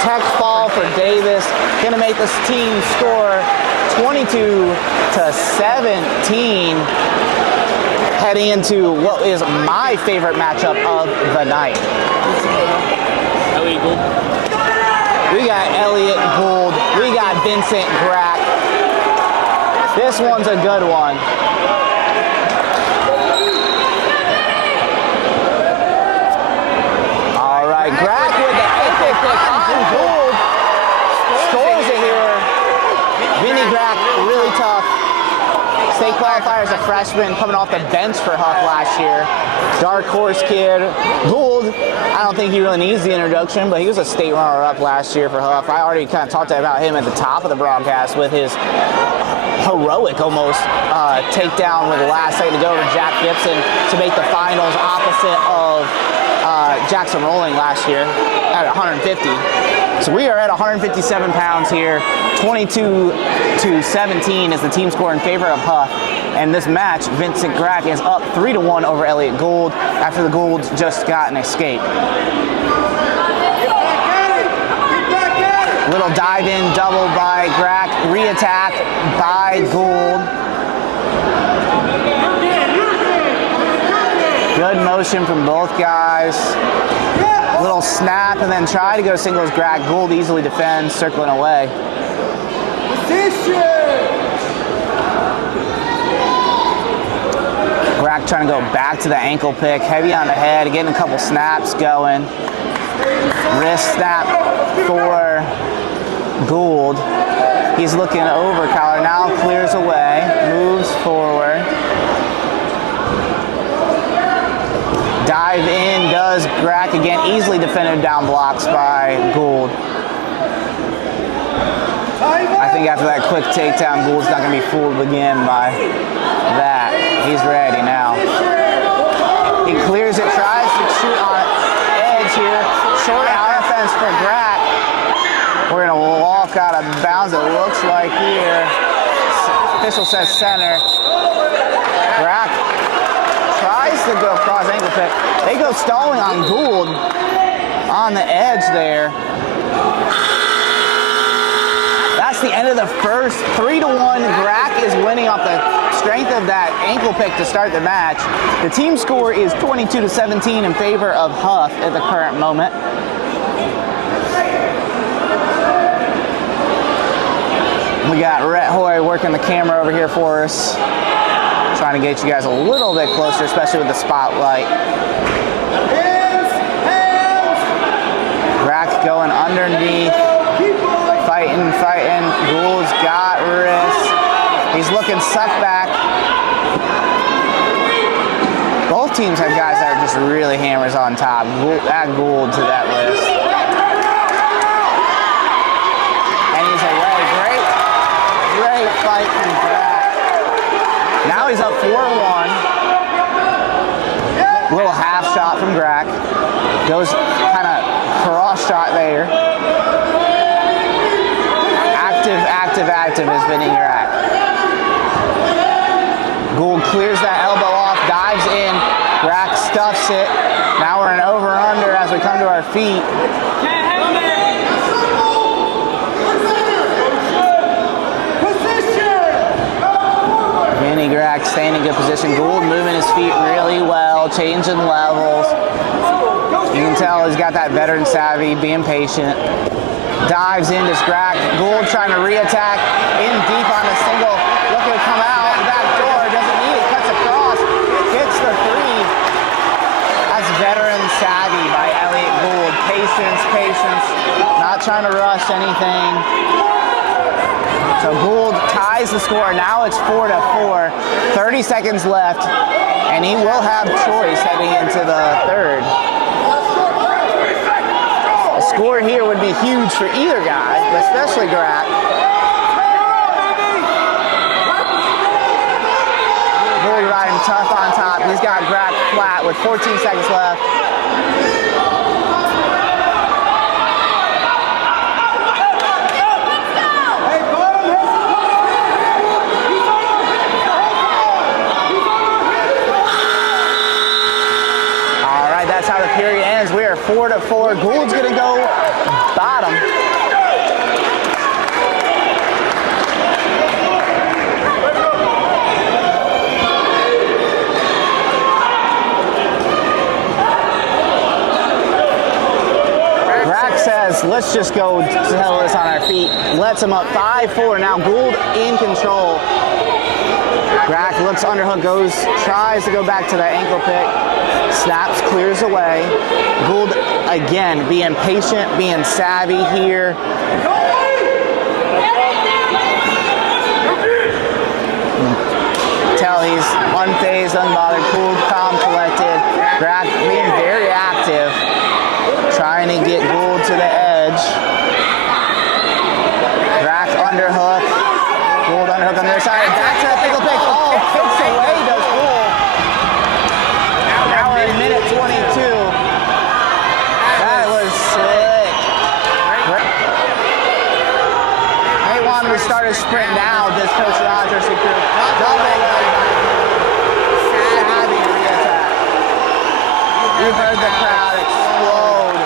Tech fall for Davis, gonna make this team score 22-17. Heading into what is my favorite matchup of the night. We got Elliott Gould. We got Vincent Grack. This one's a good one. All right, Grack with the epic pick on Gould. Scores it here. Vinny Grack, really tough. State qualifier as a freshman, coming off the bench for Hough last year. Dark horse kid. Gould, I don't think he really needs the introduction, but he was a state runner-up last year for Hough. I already kind of talked about him at the top of the broadcast with his heroic almost takedown with the last second to go to Jack Gibson to make the finals opposite of Jackson Rowling last year at 150. So we are at 157 pounds here. 22-17 is the team score in favor of Hough. And this match, Vincent Grack is up 3-1 over Elliott Gould after the Goulds just got an escape. Little dive in double by Grack, re-attack by Gould. Good motion from both guys. Little snap and then try to go singles Grack. Gould easily defends, circling away. Grack trying to go back to the ankle pick, heavy on the head, getting a couple snaps going. Wrist snap for Gould. He's looking over collar, now clears away, moves forward. Dive in does Grack again, easily defended down blocks by Gould. I think after that quick takedown, Gould's not going to be fooled again by that. He's ready now. He clears it, tries to shoot on edge here. Short offense for Grack. We're going to walk out of bounds, it looks like here. Official says center. Grack tries to go across ankle pick. They go stalling on Gould on the edge there. That's the end of the first. 3-1. Grack is winning off the strength of that ankle pick to start the match. The team score is 22-17 in favor of Hough at the current moment. We got Rhett Hoy working the camera over here for us. Trying to get you guys a little bit closer, especially with the spotlight. Grack going underneath. Fighting. Gould's got wrist. He's looking suck back. Both teams have guys that are just really hammers on top. Add Gould to that list. And he's away. Great fight from Grack. Now he's up 4-1. Little half shot from Grack. Goes kind of cross shot there. Active is Vinny Grack. Gould clears that elbow off, dives in. Grack stuffs it. Now we're in over-under as we come to our feet. Vinny Grack staying in good position. Gould moving his feet really well, changing levels. You can tell he's got that veteran savvy, being patient. Dives into Grack. Gould trying to re-attack in deep on a single. Looking to come out. Back door. Doesn't need it. Cuts across. Gets the three. That's veteran savvy by Elliott Gould. Patience. Not trying to rush anything. So Gould ties the score. Now it's 4-4. 30 seconds left. And he will have choice heading into the third. Score here would be huge for either guy, but especially Grack. Gould riding tough on top. He's got Grack flat with 14 seconds left. All right, that's how the period ends. We are 4-4. Gould's gonna go bottom. Grack says, let's just go settle this on our feet. Lets him up 5-4. Now Gould in control. Grack looks underhook, tries to go back to that ankle pick. Snaps, clears away. Gould again being patient, being savvy here. Tell he's unfazed, unbothered, cool, calm, collected. Grack being very active, trying to get Gould to the edge. Grack underhook. Gould underhook on the other side. Back to the ankle pick. Oh, kicks away, does Gould. Now we're in minute 22. That was slick. They wanted to start a sprint now, does Coach Rogers. Double savvy re-attack. You heard the crowd explode.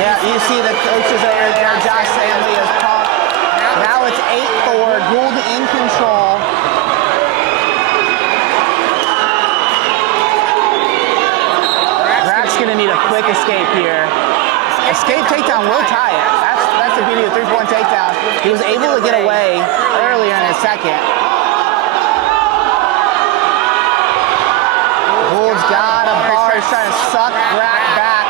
Yeah, you see the coaches over there. Josh Stanley is pumped. Now it's 8-4. Gould in control. Grack's gonna need a quick escape here. Escape takedown will tie it. That's the beauty of a 3-point takedown. He was able to get away earlier in his second. Gould's got a bar. He's trying to suck Grack back.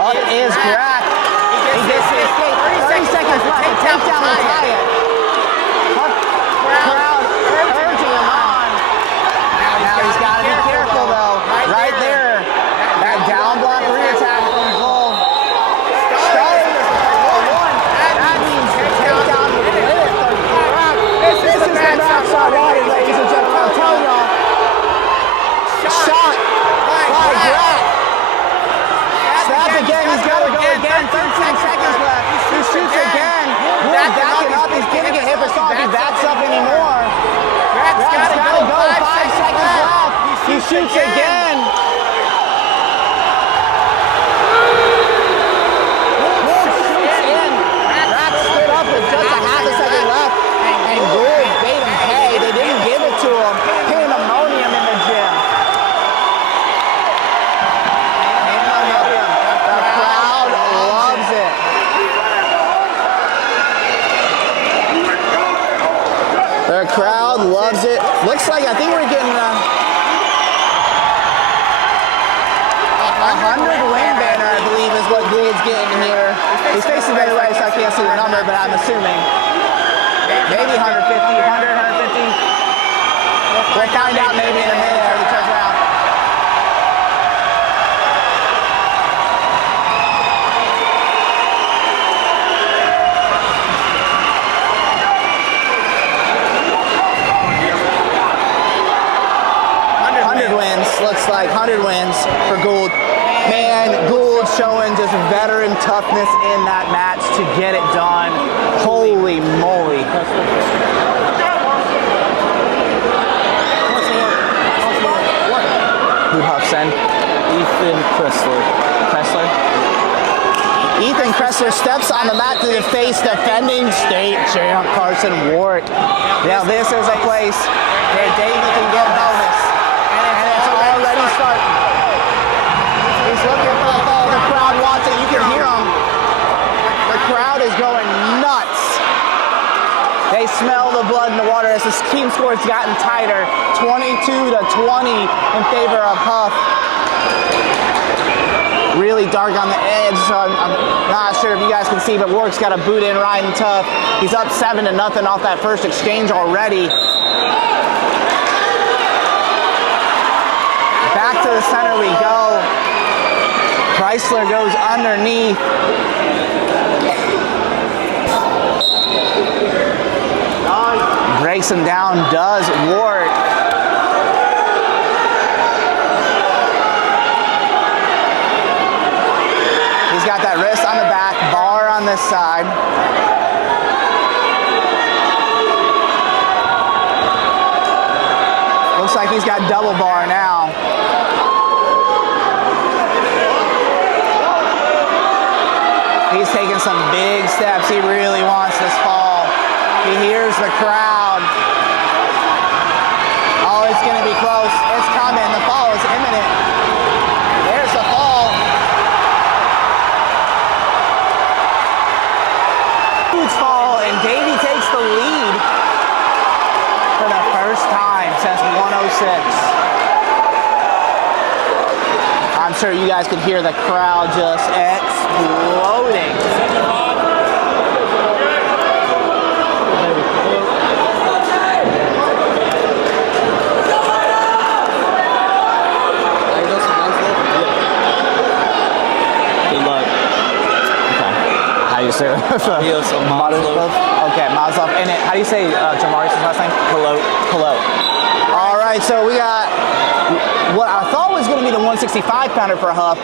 Up is Grack. He gets the escape. 30 seconds left. The takedown will tie it. Crowd urging him on. Now he's got to be careful though. Right there. That down block re-attack from Gould. shoots again. Gould shoots in. Rack stood up with just a half a second left, and Gould made him pay. They didn't give it to him. Pandemonium in the gym. Pandemonium. The crowd loves it. The crowd loves it. Looks like, I think we're getting a 100-win banner, I believe, is what Gould's getting here. He's facing the other way, so I can't see the number, but I'm assuming maybe 150, 100, 150. We'll find out maybe in a minute as he turns around. Looks like 100 wins for Gould. Man, Gould showing just veteran toughness in that match to get it done. Holy moly. Who'd Hough send? Ethan Kressler. Ethan Kressler steps on the mat to face defending state champ Carson Warwick. Now this is a place where Davie can get bonus. Already starting. He's looking for the ball. The crowd wants it. You can hear him. The crowd is going nuts. They smell the blood in the water as this team score has gotten tighter. 22-20 in favor of Hough. Really dark on the edge, so I'm not sure if you guys can see, but Warwick's got a boot in riding tough. He's up 7-0 off that first exchange already. Back to the center we go. Chrysler goes underneath. Breaks him down, does Warwick. He's got that wrist on the back, bar on this side. Looks like he's got double bar now. He's taking some big steps. He really wants this fall. He hears the crowd. Oh, it's going to be close. It's coming. The fall is imminent. There's the fall. Huge fall, and Davie takes the lead for the first time since 106. I'm sure you guys could hear the crowd just exploding. Good luck. Okay. How do you say it? Okay, Mazlov. And how do you say Jamari's last name? Pilot. All right, so we got what I thought was going to be the 165-pounder for Hough,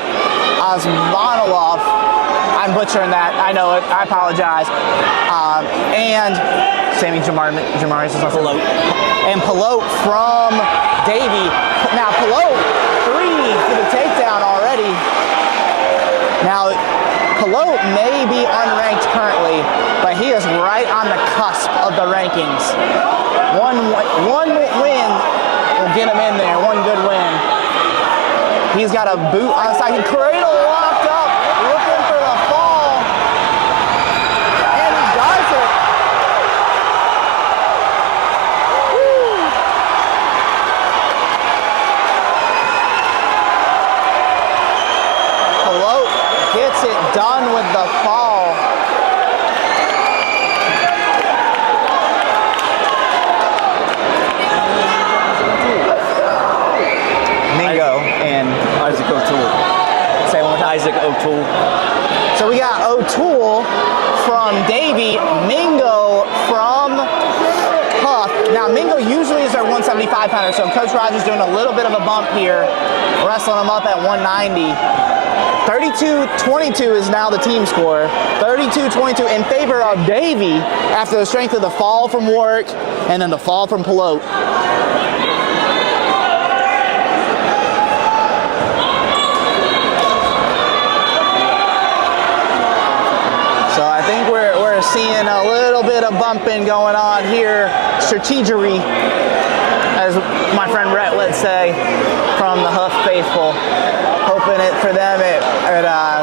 Osmanilov. I'm butchering that. I know it. I apologize. And Sammy Jamari's last name. And Pilot from Davie. Now, Pilot, 3 for the takedown already. Now, Pilot may be unranked currently, but he is right on the cusp of the rankings. One win will get him in there, one good win. He's got a boot on the side, cradle locked up, looking for the fall, and he does it. Woo. Pilot gets it done with the fall. Isaac O'Toole. Say one more time. Isaac O'Toole. So we got O'Toole from Davie, Mingo from Hough. Now Mingo usually is our 175-pounder, so Coach Rogers doing a little bit of a bump here, wrestling him up at 190. 32-22 is now the team score. 32-22 in favor of Davie after the strength of the fall from Warwick and then the fall from Pilot. bit of bumping going on here. Strategery, as my friend Rhett would say, from the Hough faithful. Hoping it for them,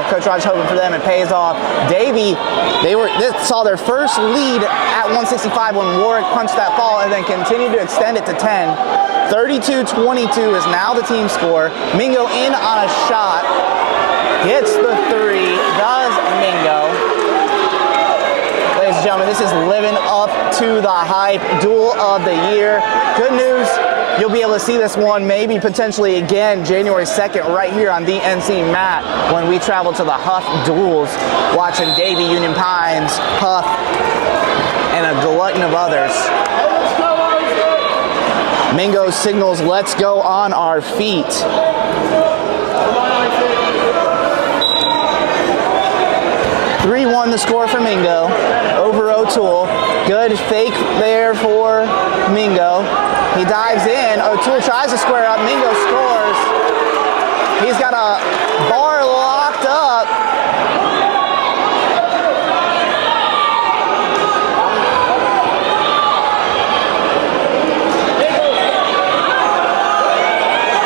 Coach Rogers hoping for them, it pays off. Davie, they saw their first lead at 165 when Warwick punched that ball and then continued to extend it to 10. 32-22 is now the team score. Mingo in on a shot. Gets the three. Does Mingo. Ladies and gentlemen, this is living up to the hype. Duel of the year. Good news. You'll be able to see this one maybe potentially again January 2nd right here on the NC mat when we travel to the Hough duels, watching Davie, Union Pines, Hough, and a glutton of others. Mingo signals, let's go on our feet. The score for Mingo over O'Toole. Good fake there for Mingo. He dives in. O'Toole tries to square up. Mingo scores. He's got a bar locked up.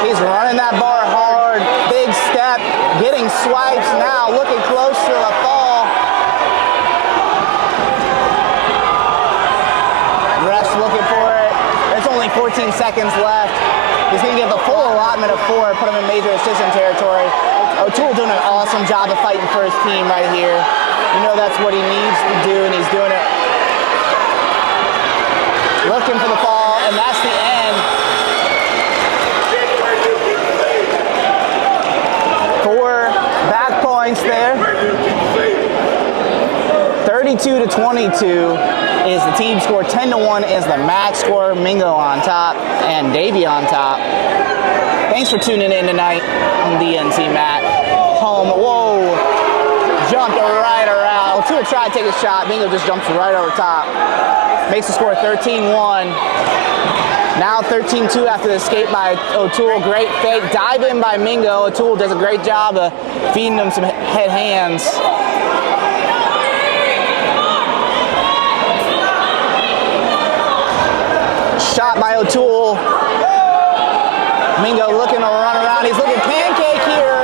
He's running that bar hard. Big step. Getting swipes now. Looking close to the fall. Ref's looking for it. There's only 14 seconds left. He's going to get the full allotment of 4, put him in major assistant territory. O'Toole doing an awesome job of fighting for his team right here. You know that's what he needs to do, and he's doing it. Looking for the fall, and that's the end. 4 back points there. 32-22 is the team score. 10-1 is the match score. Mingo on top and Davie on top. Thanks for tuning in tonight on the NC mat. Home. Whoa. Jumped right around. O'Toole tried to take a shot. Mingo just jumps right over top. Makes the score 13-1. Now 13-2 after the escape by O'Toole. Great fake. Dive in by Mingo. O'Toole does a great job of feeding him some head hands. Shot by O'Toole. Mingo looking to run around. He's looking pancake here.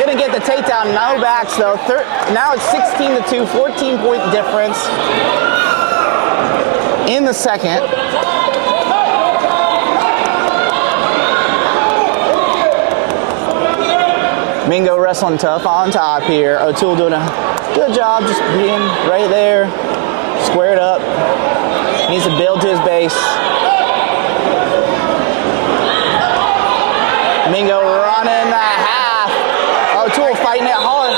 Gonna get the takedown. No backs though. Now it's 16-2, 14-point difference in the second. Mingo wrestling tough on top here. O'Toole doing a good job just being right there, squared up. Needs to build to his base. Mingo running the half. O'Toole fighting it hard.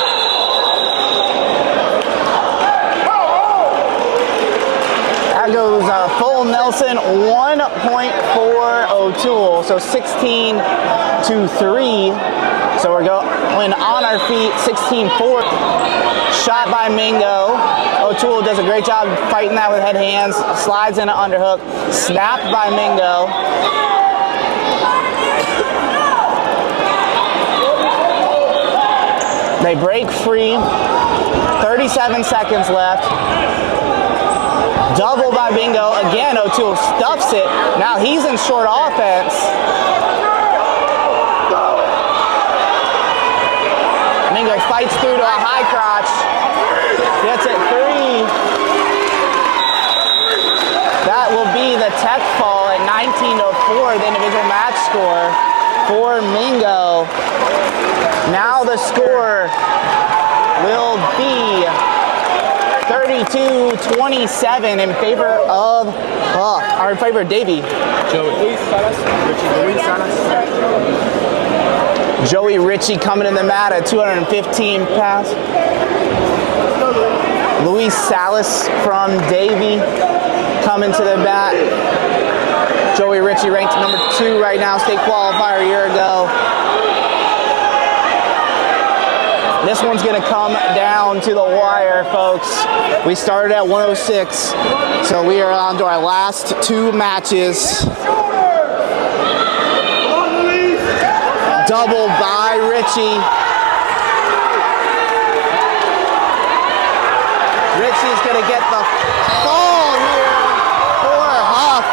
That goes full Nelson. 1 point for O'Toole. So 16-3. So we're going on our feet. 16-4. Shot by Mingo. O'Toole does a great job fighting that with head hands. Slides in an underhook. Snapped by Mingo. They break free. 37 seconds left. Double by Mingo. Again, O'Toole stuffs it. Now he's in short offense. Mingo fights through to a high crotch. Gets it 3. That will be the tech fall at 19-4, the individual match score for Mingo. Now the score will be 32-27 in favor of Hough, or in favor of Davie. Joey Ritchie coming in the mat at 215 pounds. Luis Salas from Davie coming to the mat. Joey Ritchie ranked number 2 right now, state qualifier a year ago. This one's gonna come down to the wire, folks. We started at 106, so we are on to our last 2 matches. Double by Ritchie. Ritchie is going to get the fall here for Hough.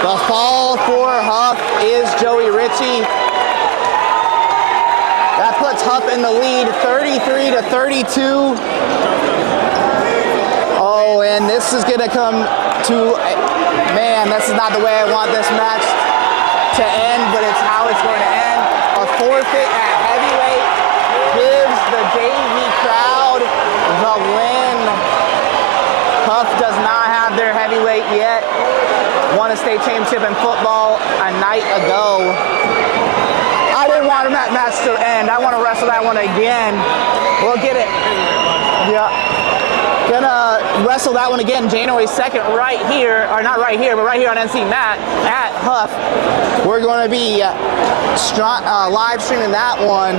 The fall for Hough is Joey Ritchie. That puts Hough in the lead, 33-32. Oh, and this is gonna come to, man, this is not the way I want this match to end, but it's how it's going to end. A forfeit at heavyweight gives the Davie crowd the win. Hough does not have their heavyweight yet. Won a state championship in football a night ago. I didn't want that match to end. I want to wrestle that one again. We'll get it. Yeah. Gonna wrestle that one again January 2nd right here, or not right here, but right here on NC Mat at Hough. We're going to be live streaming that one.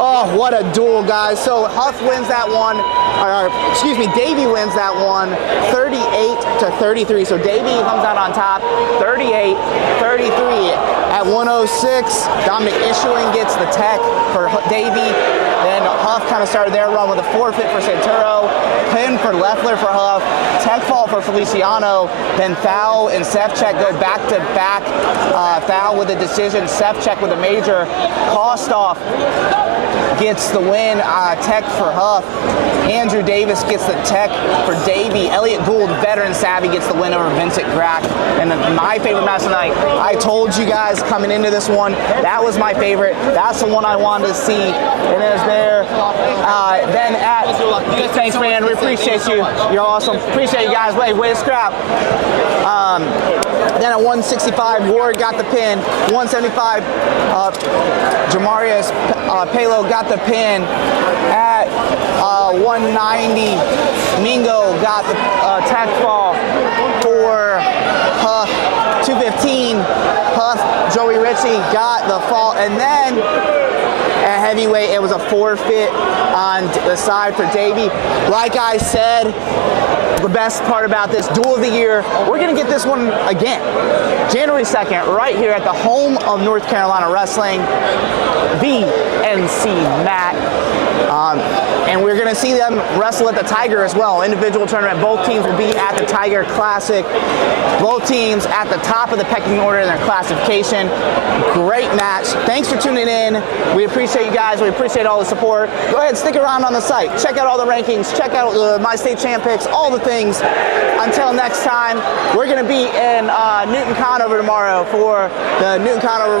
Oh, what a duel, guys. So Hough wins that one, or excuse me, Davie wins that one 38-33. So Davie comes out on top 38-33. At 106, Dominic Issuing gets the tech for Davie. Then Hough kind of started their run with a forfeit for Santuro, pin for Leffler for Hough, tech fall for Feliciano, then Thao and Sefcek go back-to-back. Thao with a decision, Sefcek with a major. Kostoff gets the win, tech for Hough. Andrew Davis gets the tech for Davie. Elliot Gould, veteran savvy, gets the win over Vincent Grack. And my favorite match tonight, I told you guys coming into this one, that was my favorite. That's the one I wanted to see. And it was there. Then at, thanks man, we appreciate you. You're awesome. Appreciate you guys. Way to scrap. Then at 165, Ward got the pin. 175, Jamarius Palo got the pin. At 190, Mingo got the tech fall for Hough. 215, Hough, Joey Ritchie got the fall. And then at heavyweight, it was a forfeit on the side for Davie. Like I said, the best part about this duel of the year, we're gonna get this one again. January 2nd, right here at the home of North Carolina Wrestling, the NC Mat. And we're gonna see them wrestle at the Tiger as well. Individual tournament, both teams will be at the Tiger Classic. Both teams at the top of the pecking order in their classification. Great match. Thanks for tuning in. We appreciate you guys. We appreciate all the support. Go ahead, stick around on the site. Check out all the rankings. Check out my state champ picks, all the things. Until next time, we're gonna be in Newton Conover tomorrow for the Newton Conover